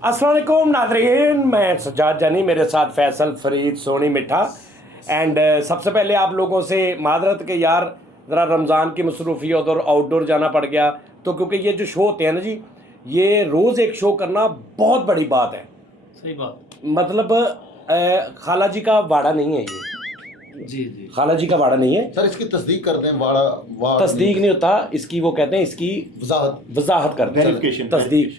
अस्सलाम वालेकुम नाज़रीन, मैं सज्जाद जानी, मेरे साथ फैसल, फरीद, सोनी, मिठा एंड सबसे पहले आप लोगों से माजरत के यार ज़रा रमज़ान की मसरूफियत और आउटडोर जाना पड़ गया। तो क्योंकि ये जो शो होते हैं ना जी, ये रोज़ एक शो करना बहुत बड़ी बात है। सही बात। मतलब खाला जी का वाड़ा नहीं है ये। जी जी खाला जी का वाड़ा नहीं है सर, इसकी तस्दीक कर दें। वाड़ा तस्दीक नहीं होता इसकी, वो कहते हैं इसकी वजाहत कर दें, तस्दीक।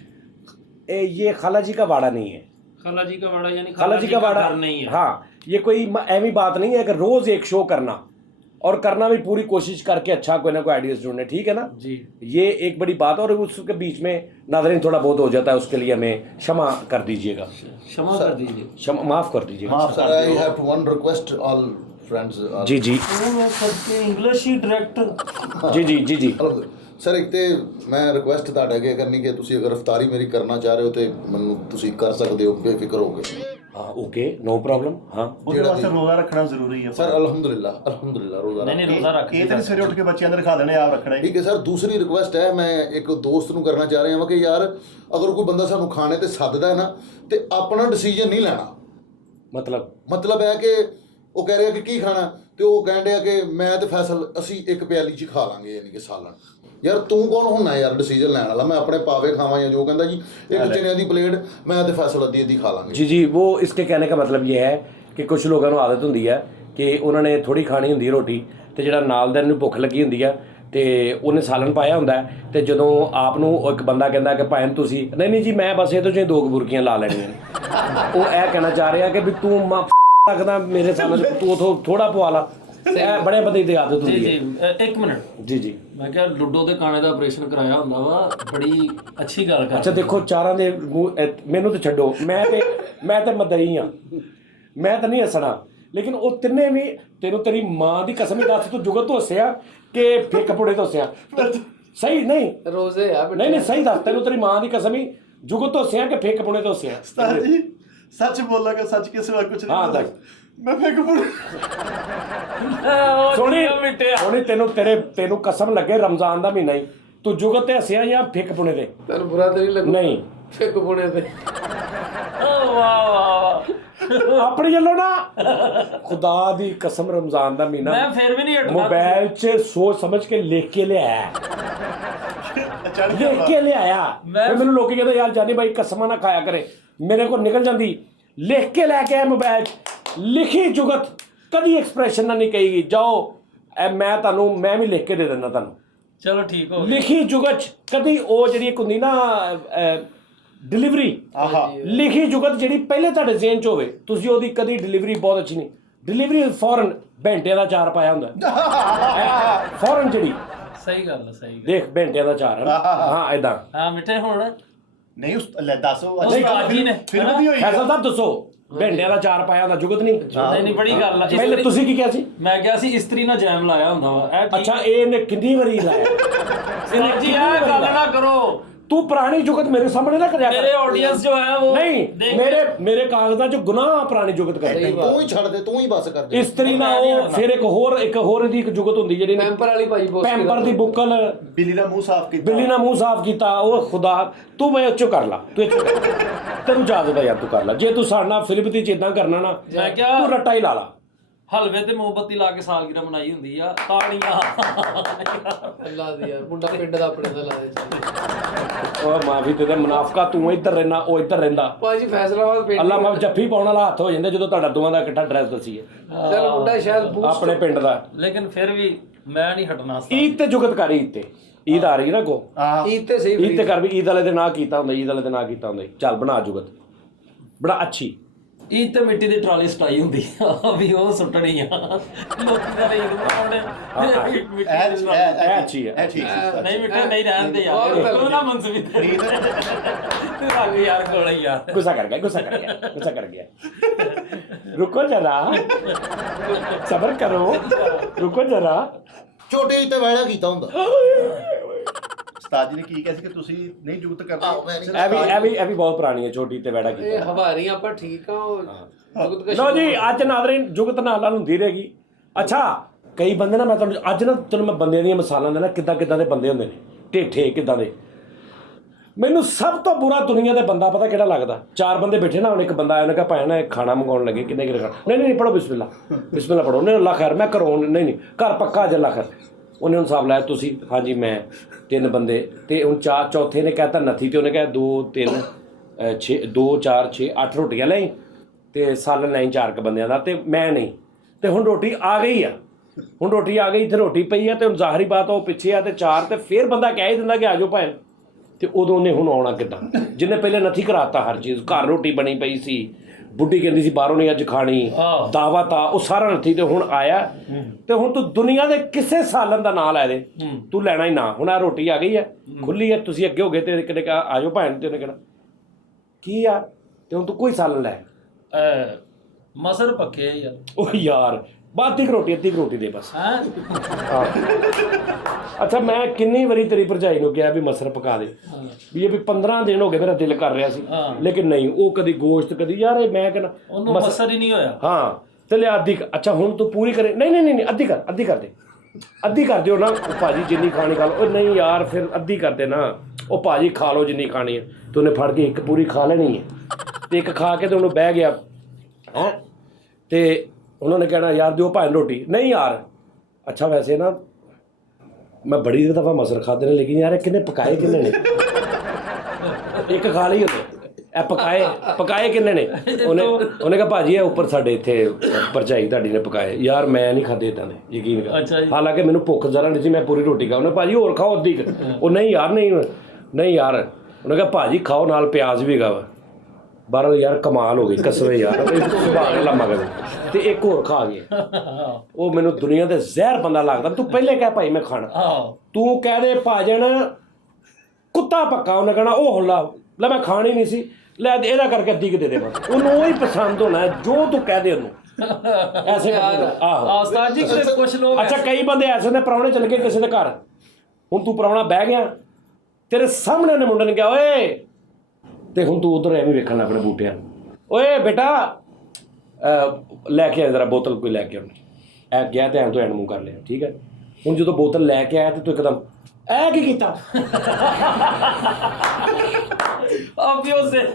ये खाला जी का वाड़ा नहीं है। खाला जी का वाड़ा यानी खाला जी का वाड़ा घर नहीं है। हाँ, ये कोई ऐसी बात नहीं है कि रोज एक शो करना और करना भी पूरी कोशिश करके अच्छा कोई ना कोई आइडियाज ढूंढने, ठीक है ना जी। ये एक बड़ी बात है और उसके बीच में नाज़रीन थोड़ा बहुत हो जाता है, उसके लिए हमें क्षमा कर दीजिएगा, क्षमा कर दीजिए। माफ कर दीजिएगा। Sir, I have to one request all friends. जी जी करके इंग्लिश ही डायरेक्टर। जी जी जी जी ਸਰ, ਇੱਕ ਤੇ ਮੈਂ ਰਿਕੁਐਸਟ ਤੁਹਾਡੇ ਅੱਗੇ ਕਰਨੀ ਕਿ ਤੁਸੀਂ ਅਗਰ ਇਫਤਾਰੀ ਮੇਰੀ ਕਰਨਾ ਚਾਹ ਰਹੇ ਹੋ ਤੇ ਮੈਨੂੰ ਤੁਸੀਂ ਕਰ ਸਕਦੇ ਹੋ, ਬੇਫਿਕਰ ਹੋ ਕੇ। हाँ ओके, नो प्रॉब्लम। हाँ ਉਹਦੇ ਵਾਸਤੇ ਰੋਜ਼ਾ ਰੱਖਣਾ ਜ਼ਰੂਰੀ ਹੈ ਸਰ ਅਲਹਮਦੁਲਿਲਾ ਰੋਜ਼ਾ नहीं रोजा रख ਇਹ ਤਾਂ ਨਹੀਂ ਸਵੇਰੇ ਉੱਠ ਕੇ ਬੱਚਿਆਂ ਦੇ ਰਖਾ ਦੇਣੇ, ਆਪ ਰੱਖਣਾ ਹੀ। ਠੀਕ ਹੈ ਸਰ। ਦੂਸਰੀ ਰਿਕੁਐਸਟ ਹੈ, ਮੈਂ ਇੱਕ ਦੋਸਤ ਨੂੰ ਕਰਨਾ ਚਾਹ ਰਿਹਾ ਹਾਂ ਕਿ ਯਾਰ ਅਗਰ ਕੋਈ ਬੰਦਾ ਸਾਨੂੰ ਖਾਣੇ ਤੇ ਸੱਦਦਾ ਹੈ ਨਾ ਤੇ ਆਪਣਾ ਡਿਸੀਜਨ ਨਹੀਂ ਲੈਣਾ। ਮਤਲਬ ਹੈ ਕਿ ਉਹ ਕਹਿ ਰਿਹਾ ਕਿ ਕੀ ਖਾਣਾ ਤੇ ਉਹ ਕਹਿਣ ਡਿਆ ਕਿ ਮੈਂ ਤੇ ਫੈਸਲ ਅਸੀਂ ਇੱਕ ਪਿਆਲੀ 'ਚ ਖਾ ਲਾਂਗੇ, ਯਾਨੀ ਕਿ ਸਾਲਣ। ਯਾਰ ਤੂੰ ਕੌਣ ਹੁੰਨਾ ਯਾਰ ਡਿਸੀਜਨ ਲੈਣ ਵਾਲਾ? मैं अपने पावे खावा या जो कहता जी एक चने की प्लेट मैं ते फैसल अद्धी खा लांगे। जी जी, वो इसके कहने का मतलब ये है कि कुछ लोगों को आदत होंदी है कि उन्होंने थोड़ी खानी होंदी है रोटी, तो ਜਿਹੜਾ ਨਾਲ ਦੇ ਨੂੰ ਭੁੱਖ ਲੱਗੀ ਹੁੰਦੀ ਆ ਤੇ ਉਹਨੇ ਸਾਲਣ ਪਾਇਆ ਹੁੰਦਾ ਤੇ ਜਦੋਂ ਆਪ ਨੂੰ ਇੱਕ ਬੰਦਾ ਕਹਿੰਦਾ ਕਿ ਭਾਵੇਂ ਤੁਸੀਂ ਨਹੀਂ ਜੀ ਮੈਂ ਬਸ ਇਹ ਤੋਂ 2 ਬੁਰਕੀਆਂ ਲਾ ਲੈਣੀਆਂ ਨੇ, ਉਹ ਇਹ ਕਹਿਣਾ ਚਾਹ ਰਿਹਾ ਕਿ ਵੀ ਤੂੰ ਲੱਗਦਾ ਮੇਰੇ ਸਾਹਮਣੇ ਤੂੰ ਉਥੋਂ ਥੋੜਾ ਪਵਾ ਲਾ। ਬੜੇ ਬੰਦੇ ਦੀ ਆਦਤ जी ਹੁੰਦੀ जी ਹੈ। एक मिनट ਜੀ ਜੀ मैं क्या लुडो ਦੇ ਕਾਣੇ ਦਾ ਆਪਰੇਸ਼ਨ ਕਰਾਇਆ ਹੁੰਦਾ ਵਾ, ਬੜੀ ਅੱਛੀ ਗੱਲ ਕਰ। ਅੱਛਾ ਦੇਖੋ, ਚਾਰਾਂ ਦੇ ਮੈਨੂੰ ਤਾਂ ਛੱਡੋ, ਮੈਂ ਤੇ ਮਦਈ ਆ, ਮੈਂ ਤਾਂ ਨਹੀਂ ਹੱਸਣਾ, ਲੇਕਿਨ ਉਹ ਤਿੰਨੇ ਵੀ ਤੈਨੂੰ ਤੇਰੀ ਮਾਂ ਦੀ ਕਸਮ ਹੀ ਦੱਸ, ਤੂੰ ਜੁਗਤ ਤੋਂ ਹੱਸਿਆ ਕਿ ਫਿੱਕ ਪੁੜੇ ਤੋਂ ਹੱਸਿਆ? ਸਹੀ ਨਹੀਂ ਰੋਜ਼ੇ ਆ ਨਹੀਂ ਸਹੀ ਦੱਸ, ਤੈਨੂੰ ਤੇਰੀ ਮਾਂ ਦੀ ਕਸਮ ਹੀ ਜੁਗਤ ਤੋਂ ਹੱਸਿਆ ਕਿ ਫਿੱਕ ਪੁੜੇ ਤੋਂ ਹੱਸਿਆ? ਉਸਤਾਦ ਜੀ ਸੱਚ ਬੋਲਾਂਗਾ, ਸੱਚ ਕੇ ਸਿਵਾ ਕੁਝ ਨਹੀਂ। ਹਾਂ ਦੱਸ। ਮੈਂ ਫੇਕ ਪੜ ਸੋਣੀ ਤੈਨੂੰ ਕਸਮ ਲੱਗੇ ਰਮਜ਼ਾਨ ਦਾ ਮਹੀਨਾ ਹੀ ਤੂੰ ਜੁਗਤ ਤੇ ਹੱਸਿਆ ਜਾਂ ਫਿੱਕ ਪੁਣੇ ਤੇ? ਤੈਨੂੰ ਬੁਰਾ ਤੇ ਨਹੀਂ ਲੱਗੂ? ਨਹੀਂ ਫਿੱਕ ਪੁਣੇ ਤੇ। ਵਾਹ ਵਾਹ ਆਪਣੀ ਵੱਲੋਂ ਨਾ ਖੁਦਾ ਦੀ ਕਸਮ ਰਮਜ਼ਾਨ ਦਾ ਮਹੀਨਾ ਮੈਂ ਫਿਰ ਵੀ ਨਹੀਂ ਹਟਣਾ। ਮੋਬਾਈਲ 'ਚ ਸੋਚ ਸਮਝ ਕੇ ਲਿਖ ਕੇ ਲਿਆਇਆ, ਲਿਖ ਕੇ ਲਿਆਇਆ। ਫਿਰ ਮੈਨੂੰ ਲੋਕੀ ਕਹਿੰਦੇ ਯਾਰ ਜਾਨੀ ਬਾਈ ਕਸਮਾਂ ਨਾ ਖਾਇਆ ਕਰੇ, ਮੇਰੇ ਕੋਲ ਨਿਕਲ ਜਾਂਦੀ। ਲਿਖ ਕੇ ਲੈ ਕੇ ਆਇਆ ਮੋਬਾਈਲ 'ਚ, ਲਿਖੀ ਜੁਗਤ ਕਦੀ ਐਕਸਪ੍ਰੈਸ਼ਨ ਨਾ ਨਹੀਂ ਕਹੀਗੀ। ਜਾਓ ਮੈਂ ਵੀ ਲਿਖ ਕੇ ਦੇ ਦਿੰਦਾ ਤੁਹਾਨੂੰ। ਚਲੋ ਠੀਕ ਹੋ ਗਿਆ। ਲਿਖੀ ਜੁਗਤ ਕਦੀ ਉਹ ਜਿਹੜੀ ਇੱਕ ਹੁੰਦੀ ਨਾ ਡਿਲੀਵਰੀ, ਲਿਖੀ ਜੁਗਤ ਜਿਹੜੀ ਪਹਿਲੇ ਤੁਹਾਡੇ ਜ਼ਿਹਨ 'ਚ ਹੋਵੇ, ਤੁਸੀਂ ਉਹਦੀ ਕਦੀ ਡਿਲੀਵਰੀ ਬਹੁਤ ਅੱਛੀ ਨਹੀਂ। ਡਿਲੀਵਰੀ ਫੌਰਨ ਘੰਟਿਆਂ ਦਾ ਚਾਰ ਪਾਇਆ ਹੁੰਦਾ ਫੌਰਨ ਜਿਹੜੀ। ਸਹੀ ਗੱਲ ਹੈ, ਸਹੀ ਗੱਲ। ਦੇਖ ਘੰਟਿਆਂ ਦਾ ਚਾਰ ਹਾਂ ਏਦਾਂ। ਹਾਂ ਮਿੱਠੇ ਹੁਣ ਨਹੀਂ ਉਸ ਲੈ ਦੱਸੋ ਉਸਤਾਦ ਜੀ ਨੇ ਫਿਰ ਵੀ ਹੋਈ ਫੈਸਲ ਸਾਹਿਬ ਦੱਸੋ, ਘੰਟਿਆਂ ਦਾ ਚਾਰ ਪਾਇਆ ਹੁੰਦਾ ਜੁਗਤ ਨਹੀਂ? ਨਹੀਂ ਬੜੀ ਗੱਲ ਆ। ਪਹਿਲੇ ਤੁਸੀਂ ਕੀ ਕਿਹਾ ਸੀ? ਮੈਂ ਕਿਹਾ ਸੀ ਇਸਤਰੀ ਨਾਲ ਜੈਮ ਲਾਇਆ ਹੁੰਦਾ ਵਾ। ਇਹ ਠੀਕ ਅੱਛਾ, ਇਹਨੇ ਕਿੰਨੀ ਵਾਰੀ ਲਾਇਆ? ਸਰ ਜੀ ਇਹ ਗੱਲ ਨਾ ਕਰੋ। ਤੂੰ ਪੁਰਾਣੀ ਜੁਗਤ ਮੇਰੇ ਸਾਹਮਣੇ ਨਾ ਕਰਿਆ ਕਰ। मेरे ऑडियंस जो है वो ਨਹੀਂ, ਮੇਰੇ ਕਾਗਜ਼ਾਂ 'ਚ ਗੁਨਾਹ ਪੁਰਾਣੀ ਜੁਗਤ ਕਰਦੇ। ਤੂੰ ਹੀ ਛੱਡ ਦੇ, ਤੂੰ ਹੀ ਬਸ ਕਰ ਦੇ। ਇਸਤਰੀ ਨਾਲ ਉਹ ਫਿਰ ਇੱਕ ਹੋਰ ਦੀ ਇੱਕ ਜੁਗਤ ਹੁੰਦੀ ਜਿਹੜੀ ਪੈਂਪਰ ਵਾਲੀ ਭਾਜੀ ਬੋਸ ਪੈਂਪਰ ਦੀ ਬੁੱਕਲ, ਬਿੱਲੀ ਦਾ ਮੂੰਹ ਸਾਫ਼ ਕੀਤਾ, ਬਿੱਲੀ ਨਾਲ ਮੂੰਹ ਸਾਫ਼ ਕੀਤਾ। ਉਹ ਖੁਦਾ ਤੂੰ ਮੈਂ ਉੱਚੋ ਕਰ ਲਾ, ਤੈਨੂੰ ਇਜਾਜ਼ਤ ਹੈ ਯਾਰ, ਤੂੰ ਕਰ ਲਾ। ਜੇ ਤੂੰ ਸਾਡੇ ਨਾਲ ਫਿਲਮ ਦੀ ਇਦਾਂ ਕਰਨਾ ਨਾ, ਮੈਂ ਕਿਹਾ ਤੂੰ ਰੱਟਾ ਹੀ ਲਾ ਲਾ। ਹਲਵੇ ਤੇ ਮੋਮਬੱਤੀ ਲਾ ਕੇ ਸਾਲਗਿਰਾ ਮਨਾਈ ਹੁੰਦੀ ਆ, ਤਾੜੀਆਂ। ਅੱਲਾ ਦੀ ਯਾਰ, ਮੁੰਡਾ ਪਿੰਡ ਦਾ ਆਪਣੇ ਦਾ ਲਾ ਦੇ। ਉਹ ਮਾਫੀ ਤੇ ਮੁਨਾਫਕਾ, ਤੂੰ ਇੱਧਰ ਰਹਿਣਾ ਉਹ ਇੱਧਰ ਰਹਿੰਦਾ। ਭਾਜੀ ਫੈਸਲਾਬਾਦ ਪਿੰਡ ਅੱਲਾ ਮਾਫ, ਜੱਫੀ ਪਾਉਣ ਵਾਲਾ ਹੱਥ ਹੋ ਜਾਂਦਾ ਜਦੋਂ ਤੁਹਾਡਾ ਦੋਵਾਂ ਦਾ ਇਕੱਠਾ ਡਰੈਸ ਦਸੀਏ ਚੱਲ ਮੁੰਡਾ ਸ਼ਾਇਦ ਆਪਣੇ ਪਿੰਡ ਦਾ। ਲੇਕਿਨ ਫਿਰ ਵੀ ਮੈਂ ਨਹੀਂ ਹਟਣਾ। ਈਦ ਤੇ ਜੁਗਤ ਕਰ, ਈਦ ਤੇ ਈਦ ਆ ਰਹੀ ਨਾ ਕੋ, ਈਦ ਤੇ ਸਹੀ ਈਦ ਤੇ ਕਰ ਵੀ ਈਦ ਵਾਲੇ ਦੇ ਨਾਂ ਕੀਤਾ ਹੁੰਦਾ, ਈਦ ਵਾਲੇ ਦੇ ਨਾਂ ਕੀਤਾ ਹੁੰਦਾ। ਚੱਲ ਬਣਾ ਜੁਗਤ ਬੜਾ ਅੱਛੀ। ਈਦ ਤੇ ਮਿੱਟੀ ਦੀ ਟਰਾਲੀ ਸਟਾਈ ਹੁੰਦੀ ਆ ਵੀ ਉਹ ਸੁੱਟਣੀ ਆ ਲੋਕੀ ਦਾ ਈਦ ਬਣਾਉਣੇ। ਇਹ ਅੱਛੀ ਹੈ। ਠੀਕ ਸੀ। ਨਹੀਂ ਮਿੱਠੇ ਨਹੀਂ ਰਹਿੰਦੇ ਯਾਰ, ਤੂੰ ਨਾ ਮਨਸੂਬੀ ਤੂੰ ਰੱਖ ਯਾਰ ਕੋਲੇ ਯਾਰ। गुस्सा कर गया रुको जरा, सब्र करो, रुको जरा। ਛੋਟੇ ਤੇ ਵੈੜਾ ਕੀਤਾ ਹੁੰਦਾ। ਉਸਤਾਦ ਜੀ ਨੇ ਕੀ ਕਿਹਾ ਸੀ ਕਿ ਤੁਸੀਂ ਨਹੀਂ ਜੁਗਤ ਕਰਦੇ? ਇਹ ਵੀ ਬਹੁਤ ਪੁਰਾਣੀ ਹੈ, ਛੋਟੀ ਤੇ ਵੈੜਾ ਇਹ ਕੀਤਾ। ਹਵਾਰੀ ਆਪਾਂ ਠੀਕ ਆ। ਉਹ ਜੁਗਤ ਕਸ਼ ਲੋ ਜੀ, ਅੱਜ ਨਾਜ਼ਰੀਨ ਜੁਗਤ ਨਾਲ ਹੁੰਦੀ ਰਹੇਗੀ। ਅੱਛਾ, ਕਈ ਬੰਦੇ ਨਾ, ਮੈਂ ਤੁਹਾਨੂੰ ਅੱਜ ਨਾ ਤੈਨੂੰ ਮੈਂ ਬੰਦਿਆਂ ਦੀਆਂ ਮਿਸਾਲਾਂ ਦੇਣਾ, ਕਿੱਦਾਂ ਦੇ ਬੰਦੇ ਹੁੰਦੇ ਨੇ, ਢੇਠੇ ਕਿੱਦਾਂ ਦੇ। ਮੈਨੂੰ ਸਭ ਤੋਂ ਬੁਰਾ ਦੁਨੀਆ ਦੇ ਬੰਦਾ ਪਤਾ ਕਿਹੜਾ ਲੱਗਦਾ? 4 ਬੰਦੇ ਬੈਠੇ ਨਾ, ਹੁਣ ਇੱਕ ਬੰਦਾ ਆਇਆ, ਉਹਨੇ ਕਿਹਾ ਭੈਣ ਇਹ ਖਾਣਾ ਮੰਗਾਉਣ ਲੱਗੇ, ਕਿੰਨੇ ਕਿੰਨੇ ਖਾਣਾ? ਨਹੀਂ ਪੜੋ ਬਿਸਮਿਲ੍ਲਾ, ਬਿਸਮਿਲ੍ਲਾ ਪੜੋ। ਉਹਨੇ ਅੱਲਾ ਖੈਰ, ਮੈਂ ਘਰੋਂ ਨਹੀਂ ਘਰ ਪੱਕਾ ਅੱਜ ਅੱਲਾ ਖੈਰ। ਉਹਨੇ ਹੁਣ ਹਿਸਾਬ ਲਾਇਆ, ਤੁਸੀਂ ਹਾਂਜੀ ਮੈਂ 3 ਬੰਦੇ, ਤੇ ਹੁਣ ਚੌਥੇ ਨੇ ਕਹਿਤਾ ਨੱਥੀ, ਤੇ ਉਹਨੇ ਕਿਹਾ 2 3 6 2 4 6 8 ਰੋਟੀਆਂ ਲਈ ਤੇ ਸਾਲਨ ਨਹੀਂ 4 ਕੁ ਬੰਦਿਆਂ ਦਾ, ਤੇ ਮੈਂ ਨਹੀਂ, ਤੇ ਹੁਣ ਰੋਟੀ ਆ ਗਈ ਆ, ਹੁਣ ਰੋਟੀ ਆ ਗਈ, ਇੱਥੇ ਰੋਟੀ ਪਈ ਆ, ਤੇ ਹੁਣ ਜ਼ਾਹਰੀ ਬਾਤ ਉਹ ਪਿੱਛੇ ਆ, ਤੇ 4 ਤੇ ਫਿਰ ਬੰਦਾ ਕਹਿ ਹੀ ਦਿੰਦਾ ਕਿ ਆ ਜਾਓ ਭਾਵੇਂ, ਤੇ ਉਦੋਂ ਉਹਨੇ ਹੁਣ ਆਉਣਾ ਕਿੱਦਾਂ? ਜਿਹਨੇ ਪਹਿਲੇ ਨੱਥੀ ਕਰਾਤਾ ਹਰ ਚੀਜ਼, ਘਰ ਰੋਟੀ ਬਣੀ ਪਈ ਸੀ, ਬੁੱਢੀ ਕਹਿੰਦੀ ਸੀ ਬਾਹਰੋਂ ਨਹੀਂ ਅੱਜ ਖਾਣੀ, ਦਾਵਤ ਆ, ਉਹ ਸਾਰਾ ਨੱਥੀ, ਤੇ ਹੁਣ ਆਇਆ, ਤੇ ਹੁਣ ਤੂੰ ਦੁਨੀਆ ਦੇ ਕਿਸੇ ਸਾਲਨ ਦਾ ਨਾਂ ਲੈ ਦੇ, ਤੂੰ ਲੈਣਾ ਹੀ ਨਾ। ਹੁਣ ਆ ਰੋਟੀ ਆ ਗਈ ਹੈ, ਖੁੱਲੀ ਹੈ, ਤੁਸੀਂ ਅੱਗੇ ਹੋ ਗਏ, ਤੇ ਕਿਤੇ ਆ ਜਾਓ ਭਾਵੇਂ, ਤੇ ਉਹਨੇ ਕਹਿਣਾ ਕੀ ਆ, ਤੇ ਹੁਣ ਤੂੰ ਕੋਈ ਸਾਲਨ ਲੈ। ਮਸਰ ਪੱਕੇ ਯਾਰ। ਉਹ ਯਾਰ ਅੱਧੀ ਕੁ ਰੋਟੀ ਦੇ ਬਸ। ਹੈਂ? ਅੱਛਾ ਮੈਂ ਕਿੰਨੀ ਵਾਰੀ ਤੇਰੀ ਭਰਜਾਈ ਨੂੰ ਕਿਹਾ ਵੀ ਮਸਰ ਪਕਾ ਦੇ, ਵੀ ਇਹ ਵੀ 15 ਦਿਨ ਹੋ ਗਏ ਮੇਰਾ ਦਿਲ ਕਰ ਰਿਹਾ ਸੀ, ਲੇਕਿਨ ਨਹੀਂ, ਉਹ ਕਦੀ ਗੋਸ਼ਤ ਕਦੀ, ਯਾਰ ਇਹ ਮੈਂ ਕਹਿੰਦਾ ਉਹਨੂੰ ਮਸਰ ਹੀ ਨਹੀਂ ਹੋਇਆ। ਹਾਂ ਤੇ ਲਿਆ ਅੱਧੀ। ਅੱਛਾ ਹੁਣ ਤੂੰ ਪੂਰੀ ਕਰੇ? ਨਹੀਂ ਅੱਧੀ ਕਰ ਦੇ, ਅੱਧੀ ਕਰ ਦਿਓ ਨਾ। ਉਹ ਭਾਜੀ ਜਿੰਨੀ ਖਾਣੀ ਖਾ ਲਓ। ਉਹ ਨਹੀਂ ਯਾਰ ਫਿਰ ਅੱਧੀ ਕਰਦੇ ਨਾ। ਉਹ ਭਾਜੀ ਖਾ ਲਓ ਜਿੰਨੀ ਖਾਣੀ ਹੈ। ਤੇ ਉਹਨੇ ਫੜ ਕੇ ਇੱਕ ਪੂਰੀ ਖਾ ਲੈਣੀ ਹੈ, ਤੇ ਇੱਕ ਖਾ ਕੇ ਤੇ ਉਹਨੂੰ ਬਹਿ ਗਿਆ ਹੈਂ, ਤੇ ਉਹਨਾਂ ਨੇ ਕਹਿਣਾ ਯਾਰ ਦਿਓ ਭਾਵੇਂ ਰੋਟੀ। ਨਹੀਂ ਯਾਰ ਅੱਛਾ ਵੈਸੇ ਨਾ ਮੈਂ ਬੜੀ ਦਫਾ ਮਸਰ ਖਾਦੇ ਨੇ, ਲੇਕਿਨ ਯਾਰ ਇਹ ਕਿੰਨੇ ਪਕਾਏ ਕਿੰਨੇ ਨੇ? ਇੱਕ ਖਾ ਲਈ ਉਹਨੇ, ਇਹ ਪਕਾਏ ਕਿੰਨੇ ਨੇ? ਉਹਨੇ ਕਿਹਾ ਭਾਜੀ ਇਹ ਉੱਪਰ ਸਾਡੇ ਇੱਥੇ ਭਰਜਾਈ ਤੁਹਾਡੀ ਨੇ ਪਕਾਏ। ਯਾਰ ਮੈਂ ਨਹੀਂ ਖਾਦੇ ਇੱਦਾਂ ਦੇ, ਯਕੀਨ ਕਰ। ਹਾਲਾਂਕਿ ਮੈਨੂੰ ਭੁੱਖ ਜ਼ਰਾ ਨਹੀਂ ਸੀ, ਮੈਂ ਪੂਰੀ ਰੋਟੀ ਖਾ। ਉਹਨੇ ਭਾਜੀ ਹੋਰ ਖਾਓ ਅੱਧੀ। ਉਹ ਨਹੀਂ ਯਾਰ ਨਹੀਂ ਯਾਰ। ਉਹਨੇ ਕਿਹਾ ਭਾਜੀ ਖਾਓ ਨਾਲ ਪਿਆਜ਼ ਵੀ ਹੈਗਾ ਵਾ। 12 ਯਾਰ ਕਮਾਲ ਹੋ ਗਈ ਕਸਵੇ ਯਾਰ, ਸੁਭਾਨ ਅੱਲਾਹ ਮਗਰ। ਤੇ ਇੱਕ ਹੋਰ ਖਾ ਗਿਆ। ਉਹ ਮੈਨੂੰ ਦੁਨੀਆ ਦੇ ਜ਼ਹਿਰ ਬੰਦਾ ਲੱਗਦਾ। ਤੂੰ ਪਹਿਲੇ ਕਹਿ ਭਾਈ ਮੈਂ ਖਾਣਾ, ਤੂੰ ਕਹਿ ਦੇ ਭਾਜਣ ਕੁੱਤਾ ਪੱਕਾ। ਉਹਨੇ ਕਹਿਣਾ ਉਹ ਹੁੱਲਾ ਲੈ ਮੈਂ ਖਾਣੀ ਨਹੀਂ ਸੀ, ਲੈ ਇਹਦਾ ਕਰਕੇ ਅੱਧੀ ਕੁ ਦੇ ਦੇ ਬਸ। ਉਹਨੂੰ ਉਹ ਹੀ ਪਸੰਦ ਹੋਣਾ ਜੋ ਤੂੰ ਕਹਿ ਦੇ ਉਹਨੂੰ। ਐਸੇ ਆਹੋ ਉਸਤਾਦ ਜੀ ਕੁਛ ਲੋਕ ਅੱਛਾ ਕਈ ਬੰਦੇ ਐਸੇ ਨੇ, ਪ੍ਰਾਹੁਣੇ ਚਲੇ ਗਏ ਕਿਸੇ ਦੇ ਘਰ, ਹੁਣ ਤੂੰ ਪ੍ਰਾਹੁਣਾ ਬਹਿ ਗਿਆ, ਤੇਰੇ ਸਾਹਮਣੇ ਨੇ ਮੁੰਡੇ ਨੇ ਕਿਹਾ ਓਏ, ਤੇ ਹੁਣ ਤੂੰ ਉਧਰ ਐਵੇਂ ਵੇਖਣ ਲੱਗ ਆਪਣੇ ਬੂਟਿਆਂ ਨੂੰ, ਓਏ ਬੇਟਾ ਲੈ ਕੇ ਆ ਜ਼ਰਾ ਬੋਤਲ ਕੋਈ ਲੈ ਕੇ ਆਉਣੀ। ਐ ਗਿਆ ਤੇ ਐਂ ਤੋਂ ਐਨ ਮੂੰਹ ਕਰ ਲਿਆ, ਠੀਕ ਹੈ। ਹੁਣ ਜਦੋਂ ਬੋਤਲ ਲੈ ਕੇ ਆਇਆ ਤੇ ਤੂੰ ਇੱਕਦਮ ਐ ਕੀ ਕੀਤਾ?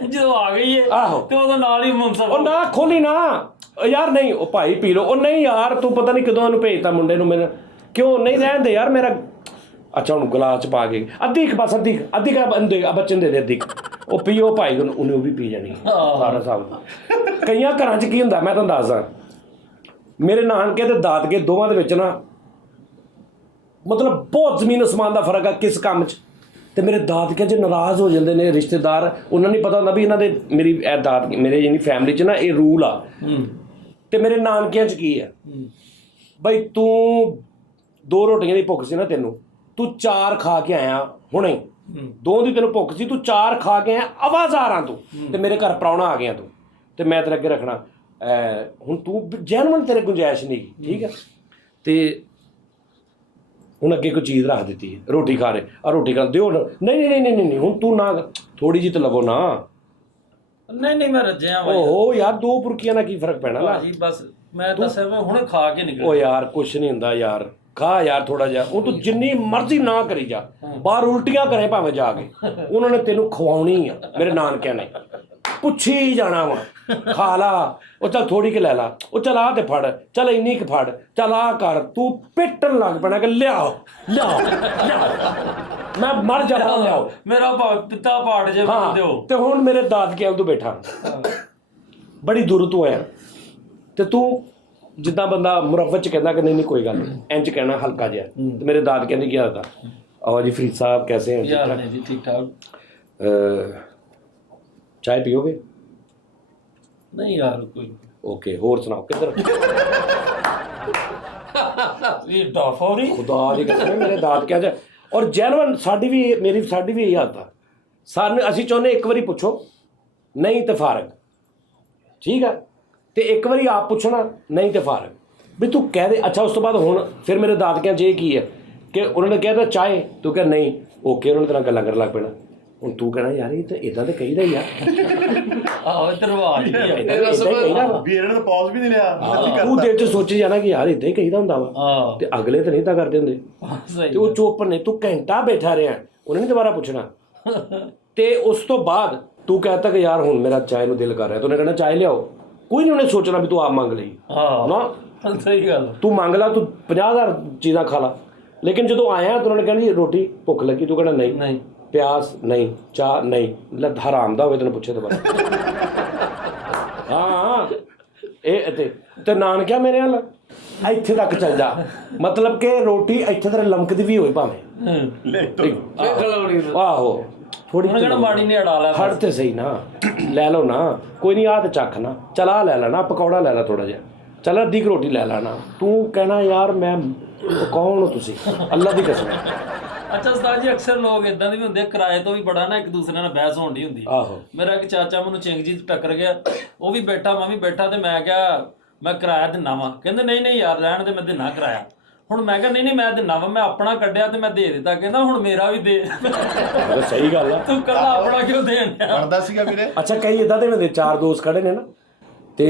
ਜਦੋਂ ਆ ਗਈ ਹੈ ਆਹੋ ਤੇ ਉਹਦਾ ਨਾਲ ਹੀ ਮੁੰਸਬ। ਉਹ ਨਾ ਖੋਲੀ ਨਾ ਯਾਰ, ਨਹੀਂ ਉਹ ਭਾਈ ਪੀ ਲਓ। ਉਹ ਨਹੀਂ ਯਾਰ ਤੂੰ ਪਤਾ ਨਹੀਂ ਕਦੋਂ ਇਹਨੂੰ ਭੇਜਤਾ ਮੁੰਡੇ ਨੂੰ। ਮੈਨੂੰ ਕਿਉਂ ਨਹੀਂ ਰਹਿਣ ਦੇ ਯਾਰ ਮੇਰਾ। ਅੱਛਾ ਹੁਣ ਗਲਾਸ 'ਚ ਪਾ ਕੇ ਅੱਧੀ ਬਸ ਅੱਧੀ ਕਾ ਬੱਚੇ ਨੂੰ ਦੇ ਦੇ ਅੱਧੀ। ਉਹ ਪੀਓ ਭਾਈ, ਉਹਨੇ ਉਹ ਵੀ ਪੀ ਜਾਣੀ ਸਾਰਾ ਹਿਸਾਬ। ਕਈਆਂ ਘਰਾਂ 'ਚ ਕੀ ਹੁੰਦਾ ਮੈਂ ਤੁਹਾਨੂੰ ਦੱਸਦਾ, ਮੇਰੇ ਨਾਨਕੇ ਤੇ ਦਾਦਕੇ ਦੋਵਾਂ ਦੇ ਵਿੱਚ ਨਾ ਮਤਲਬ ਬਹੁਤ ਜ਼ਮੀਨ ਅਸਮਾਨ ਦਾ ਫਰਕ ਆ ਕਿਸ ਕੰਮ 'ਚ। ਤੇ ਮੇਰੇ ਦਾਦਕਿਆਂ 'ਚ ਨਾਰਾਜ਼ ਹੋ ਜਾਂਦੇ ਨੇ ਰਿਸ਼ਤੇਦਾਰ। ਉਹਨਾਂ ਨਹੀਂ ਪਤਾ ਹੁੰਦਾ ਵੀ ਇਹਨਾਂ ਦੇ ਮੇਰੀ ਮੇਰੇ ਯਾਨੀ ਫੈਮਿਲੀ 'ਚ ਨਾ ਇਹ ਰੂਲ ਆ। ਤੇ ਮੇਰੇ ਨਾਨਕਿਆਂ 'ਚ ਕੀ ਹੈ ਬਈ, ਤੂੰ 2 ਰੋਟੀਆਂ ਦੀ ਭੁੱਖ ਸੀ ਨਾ ਤੈਨੂੰ, ਤੂੰ 4 ਖਾ ਕੇ ਆਇਆ ਹੁਣੇ। 2 ਦੀ ਤੈਨੂੰ ਭੁੱਖ ਸੀ, ਤੂੰ 4 ਖਾ ਕੇ ਆਇਆ ਆਵਾਜ਼ਾਰਾਂ ਤੂੰ, ਤੇ ਮੇਰੇ ਘਰ ਪ੍ਰਾਹੁਣਾ ਆ ਗਿਆ ਤੂੰ, ਤੇ ਮੈਂ ਤੇਰੇ ਅੱਗੇ ਰੱਖਣਾ। ਹੁਣ ਤੂੰ ਜੈਨੂਅਨ ਤੇਰੇ ਗੁੰਜਾਇਸ਼ ਨਹੀਂ ਗੀ, ਠੀਕ ਹੈ। ਤੇ ਹੁਣ ਅੱਗੇ ਕੋਈ ਚੀਜ਼ ਰੱਖ ਦਿੱਤੀ ਹੈ, ਰੋਟੀ ਖਾ ਰਹੇ ਆ, ਰੋਟੀ ਖਾ ਦਿਓ। ਨਹੀਂ ਹੁਣ ਤੂੰ ਨਾ ਥੋੜੀ ਜਿਹੀ ਤਾਂ ਲਵੋ ਨਾ। ਨਹੀਂ ਮੈਂ ਰੱਜਿਆ ਓਹੋ ਯਾਰ 2 ਬੁਰਕੀਆਂ ਨਾਲ ਕੀ ਫਰਕ ਪੈਣਾ ਨਾ। ਬਸ ਮੈਂ ਦੱਸਿਆ ਮੈਂ ਹੁਣੇ ਖਾ ਕੇ ਨਿਕਲ। ਓ ਯਾਰ ਕੁਛ ਨਹੀਂ ਹੁੰਦਾ ਯਾਰ, ਖਾ ਯਾਰ ਥੋੜਾ ਜਿਹਾ। ਉਹ ਤੂੰ ਜਿੰਨੀ ਮਰਜ਼ੀ ਨਾ ਕਰੀ ਜਾ, ਬਾਹਰ ਉਲਟੀਆਂ ਕਰੇ ਭਾਵੇਂ ਜਾ ਕੇ, ਉਹਨਾਂ ਨੇ ਤੈਨੂੰ ਖਵਾਉਣੀ ਆ। ਮੇਰੇ ਨਾਨਕਿਆਂ ਨੇ ਪੁੱਛੀ ਜਾਣਾ ਵਾ, ਖਾ ਲਾ, ਉਹ ਚੱਲ ਥੋੜੀ ਕਿ ਲੈ ਲਾ, ਉਹ ਚੱਲ ਆ ਤੇ ਫੜ, ਚੱਲ ਇੰਨੀ ਕੁ ਫੜ, ਚੱਲ ਆ ਕਰ। ਤੂੰ ਪਿੱਟਣ ਲੱਗ ਪੈਣਾ ਕਿ ਲਿਆਓ ਮੈਂ ਮਰ ਜਾਣਾ, ਲਿਆਓ ਮੇਰਾ ਪਿੱਤਾ ਪਾੜ ਜੇ ਦਿਓ। ਤੇ ਹੁਣ ਮੇਰੇ ਦਾਦਕਿਆਂ ਤੋਂ ਬੈਠਾ ਬੜੀ ਦੂਰ ਤੋਂ ਆਇਆ, ਤੇ ਤੂੰ ਜਿੱਦਾਂ ਬੰਦਾ ਮੁਰੱਵਤ 'ਚ ਕਹਿੰਦਾ ਕਿ ਨਹੀਂ ਕੋਈ ਗੱਲ ਨਹੀਂ, ਇੰਝ ਕਹਿਣਾ ਹਲਕਾ ਜਿਹਾ। ਤੇ ਮੇਰੇ ਦਾਦਕਿਆਂ ਦੀ ਕੀ ਹਾਲਤ ਆ? ਆਓ ਜੀ ਫਰੀਦ ਸਾਹਿਬ ਕੈਸੇ ਹੈ? ਜੀ ਠੀਕ ਠਾਕ। ਚਾय पियोगे? नहीं यार कोई। ओके होर सुनाओ किधर? ये डाफौरी खुदा दी कसम मेरे दादकिਆਂ 'ਚ ਔਰ ਜੈਨੂਅਨ ਸਾਡੀ ਵੀ ਇਹੀ ਹਾਲਤ ਆ। ਸਾਨੂੰ ਅਸੀਂ ਚਾਹੁੰਦੇ ਇੱਕ ਵਾਰੀ ਪੁੱਛੋ, ਨਹੀਂ ਤੇ ਫਾਰਗ, ਠੀਕ ਆ। ਤੇ ਇੱਕ ਵਾਰੀ ਆਪ ਪੁੱਛਣਾ, ਨਹੀਂ ਤੇ ਫਾਰਗ, ਵੀ ਤੂੰ ਕਹਿ ਦੇ। ਅੱਛਾ ਉਸ ਤੋਂ ਬਾਅਦ ਹੁਣ ਫਿਰ ਮੇਰੇ ਦਾਦਕਿਆਂ 'ਚ ਇਹ ਕੀ ਹੈ ਕਿ ਉਹਨਾਂ ਨੇ ਕਹਿ ਚਾਹੇ, ਤੂੰ ਕਹਿ ਨਹੀਂ, ਓਕੇ, ਉਹਨਾਂ ਨੇ ਤੇਰਾ ਗੱਲਾਂ ਕਰਨ ਲੱਗ ਪੈਣਾ। ਹੁਣ ਤੂੰ ਕਹਿਣਾ ਯਾਰ ਇਹ ਤਾਂ ਇਦਾਂ ਤਾਂ ਕਹੀਦਾ ਹੀ ਆ। ਆਹੋ ਦਰਵਾਜ਼ ਵੀ ਇਹਨਾਂ ਨੇ ਪੌਜ਼ ਵੀ ਨਹੀਂ ਲਿਆ। ਤੂੰ ਦਿਲ 'ਚ ਸੋਚੀ ਜਾਣਾ ਕਿ ਯਾਰ ਇਦਾਂ ਹੀ ਕਹੀਦਾ ਹੁੰਦਾ ਵਾ, ਤੇ ਅਗਲੇ ਤਾਂ ਨਹੀਂ ਤਾਂ ਕਰਦੇ ਹੁੰਦੇ। ਤੇ ਉਹ ਚੁੱਪ ਨੇ, ਤੂੰ ਘੰਟਾ ਬੈਠਾ ਰਿਹਾ, ਉਹਨੇ ਨਹੀਂ ਦੁਬਾਰਾ ਪੁੱਛਣਾ ਤੇ ਉਸ ਤੋਂ ਬਾਅਦ ਤੂੰ ਕਹਤਾ ਕਿ ਯਾਰ ਹੁਣ ਮੇਰਾ ਚਾय ਨੂੰ ਦਿਲ ਕਰ ਰਿਹਾ, ਤੂੰ ਉਹਨੇ ਕਹਿਣਾ ਚਾय ਲਿਆਓ, ਕੋਈ ਨਹੀਂ ਉਹਨੇ ਸੋਚਣਾ ਵੀ ਤੂੰ ਆਪ ਮੰਗ ਲਈ ਨਾ, ਸਹੀ ਗੱਲ। ਤੂੰ ਮੰਗ ਲਾ, ਤੂੰ 50,000 ਚੀਜ਼ਾਂ ਖਾ ਲਾ, ਲੇਕਿਨ ਜਦੋਂ ਆਇਆ ਤਾਂ ਉਹਨਾਂ ਨੇ ਕਹਿਣਾ ਰੋਟੀ ਭੁੱਖ ਲੱਗੀ, ਤੂੰ ਕਹਿਣਾ ਨਹੀਂ, ਪਿਆਸ ਨਹੀਂ, ਚਾਹ ਨਹੀਂ, ਹਰਾਮ ਦਾ ਹੋਵੇ ਤੈਨੂੰ ਪੁੱਛੇ ਤਾਂ ਬਸ। ਹਾਂ ਇਹ ਤੇ ਨਾਨਕਿਆ ਮੇਰੇ ਨਾਲ ਇੱਥੇ ਤੱਕ ਚੱਲ ਜਾ, ਮਤਲਬ ਕਿ ਰੋਟੀ ਇੱਥੇ ਤੇਰੇ ਲਮਕਦੀ ਵੀ ਹੋਈ ਭਾਵੇਂ ਆਹੋ ਥੋੜੀ ਮਾੜੀ ਨਹੀਂ ਅੜਾ ਲੈ, ਹੜ ਤੇ ਸਹੀ ਨਾ, ਲੈ ਲਓ ਨਾ, ਕੋਈ ਨਹੀਂ ਆ ਤੇ ਚੱਖ ਨਾ, ਚਲਾ ਲੈ ਲੈਣਾ, ਪਕੌੜਾ ਲੈ ਲੈ ਥੋੜਾ ਜਿਹਾ, ਚੱਲ ਅੱਧੀ ਕੁ ਰੋਟੀ ਲੈ ਲੈਣਾ, ਤੂੰ ਕਹਿਣਾ ਯਾਰ ਮੈਂ ਕੌਣ ਹੋ ਤੁਸੀਂ, ਅੱਲਾ ਦੀ ਕਸਮ। ਅੱਛਾ ਉਸਤਾਦ ਜੀ, ਅਕਸਰ ਲੋਕ ਇਦਾਂ ਦੇ ਵੀ ਹੁੰਦੇ, ਕਿਰਾਏ ਤੋਂ ਵੀ ਬੜਾ ਨਾ ਇੱਕ ਦੂਸਰੇ ਨਾਲ ਬਹਿਸ ਹੋਣ ਦੀ ਹੁੰਦੀ। ਆਹੋ ਮੇਰਾ ਇੱਕ ਚਾਚਾ ਮੈਨੂੰ ਚਿੰਗ ਜੀ ਟੱਕਰ ਗਿਆ, ਉਹ ਵੀ ਬੈਠਾ ਮੈਂ ਵੀ ਬੈਠਾ, ਤੇ ਮੈਂ ਕਿਹਾ ਮੈਂ ਕਿਰਾਇਆ ਦਿੰਨਾ ਵਾ, ਕਹਿੰਦੇ ਨਹੀਂ ਯਾਰ ਰਹਿਣ ਦੇ, ਮੈਂ ਦਿੰਨਾ ਕਿਰਾਇਆ। ਹੁਣ ਮੈਂ ਕਿਹਾ ਨਹੀਂ ਮੈਂ ਦਿੰਨਾ ਵਾ, ਮੈਂ ਆਪਣਾ ਕੱਢਿਆ ਤੇ ਮੈਂ ਦੇ ਦਿੱਤਾ, ਕਹਿੰਦਾ ਹੁਣ ਮੇਰਾ ਵੀ ਦੇ। ਸਹੀ ਗੱਲ ਆ, ਤੂੰ ਕੱਲਾ ਆਪਣਾ ਕਿਉਂ ਦੇਣ ਡਿਆ? ਬਣਦਾ ਸੀਗਾ ਵੀਰੇ। ਅੱਛਾ ਕਈ ਇਦਾਂ ਦੇ ਹੁੰਦੇ, 4 ਦੋਸਤ ਖੜੇ ਨੇ ਨਾ ਤੇ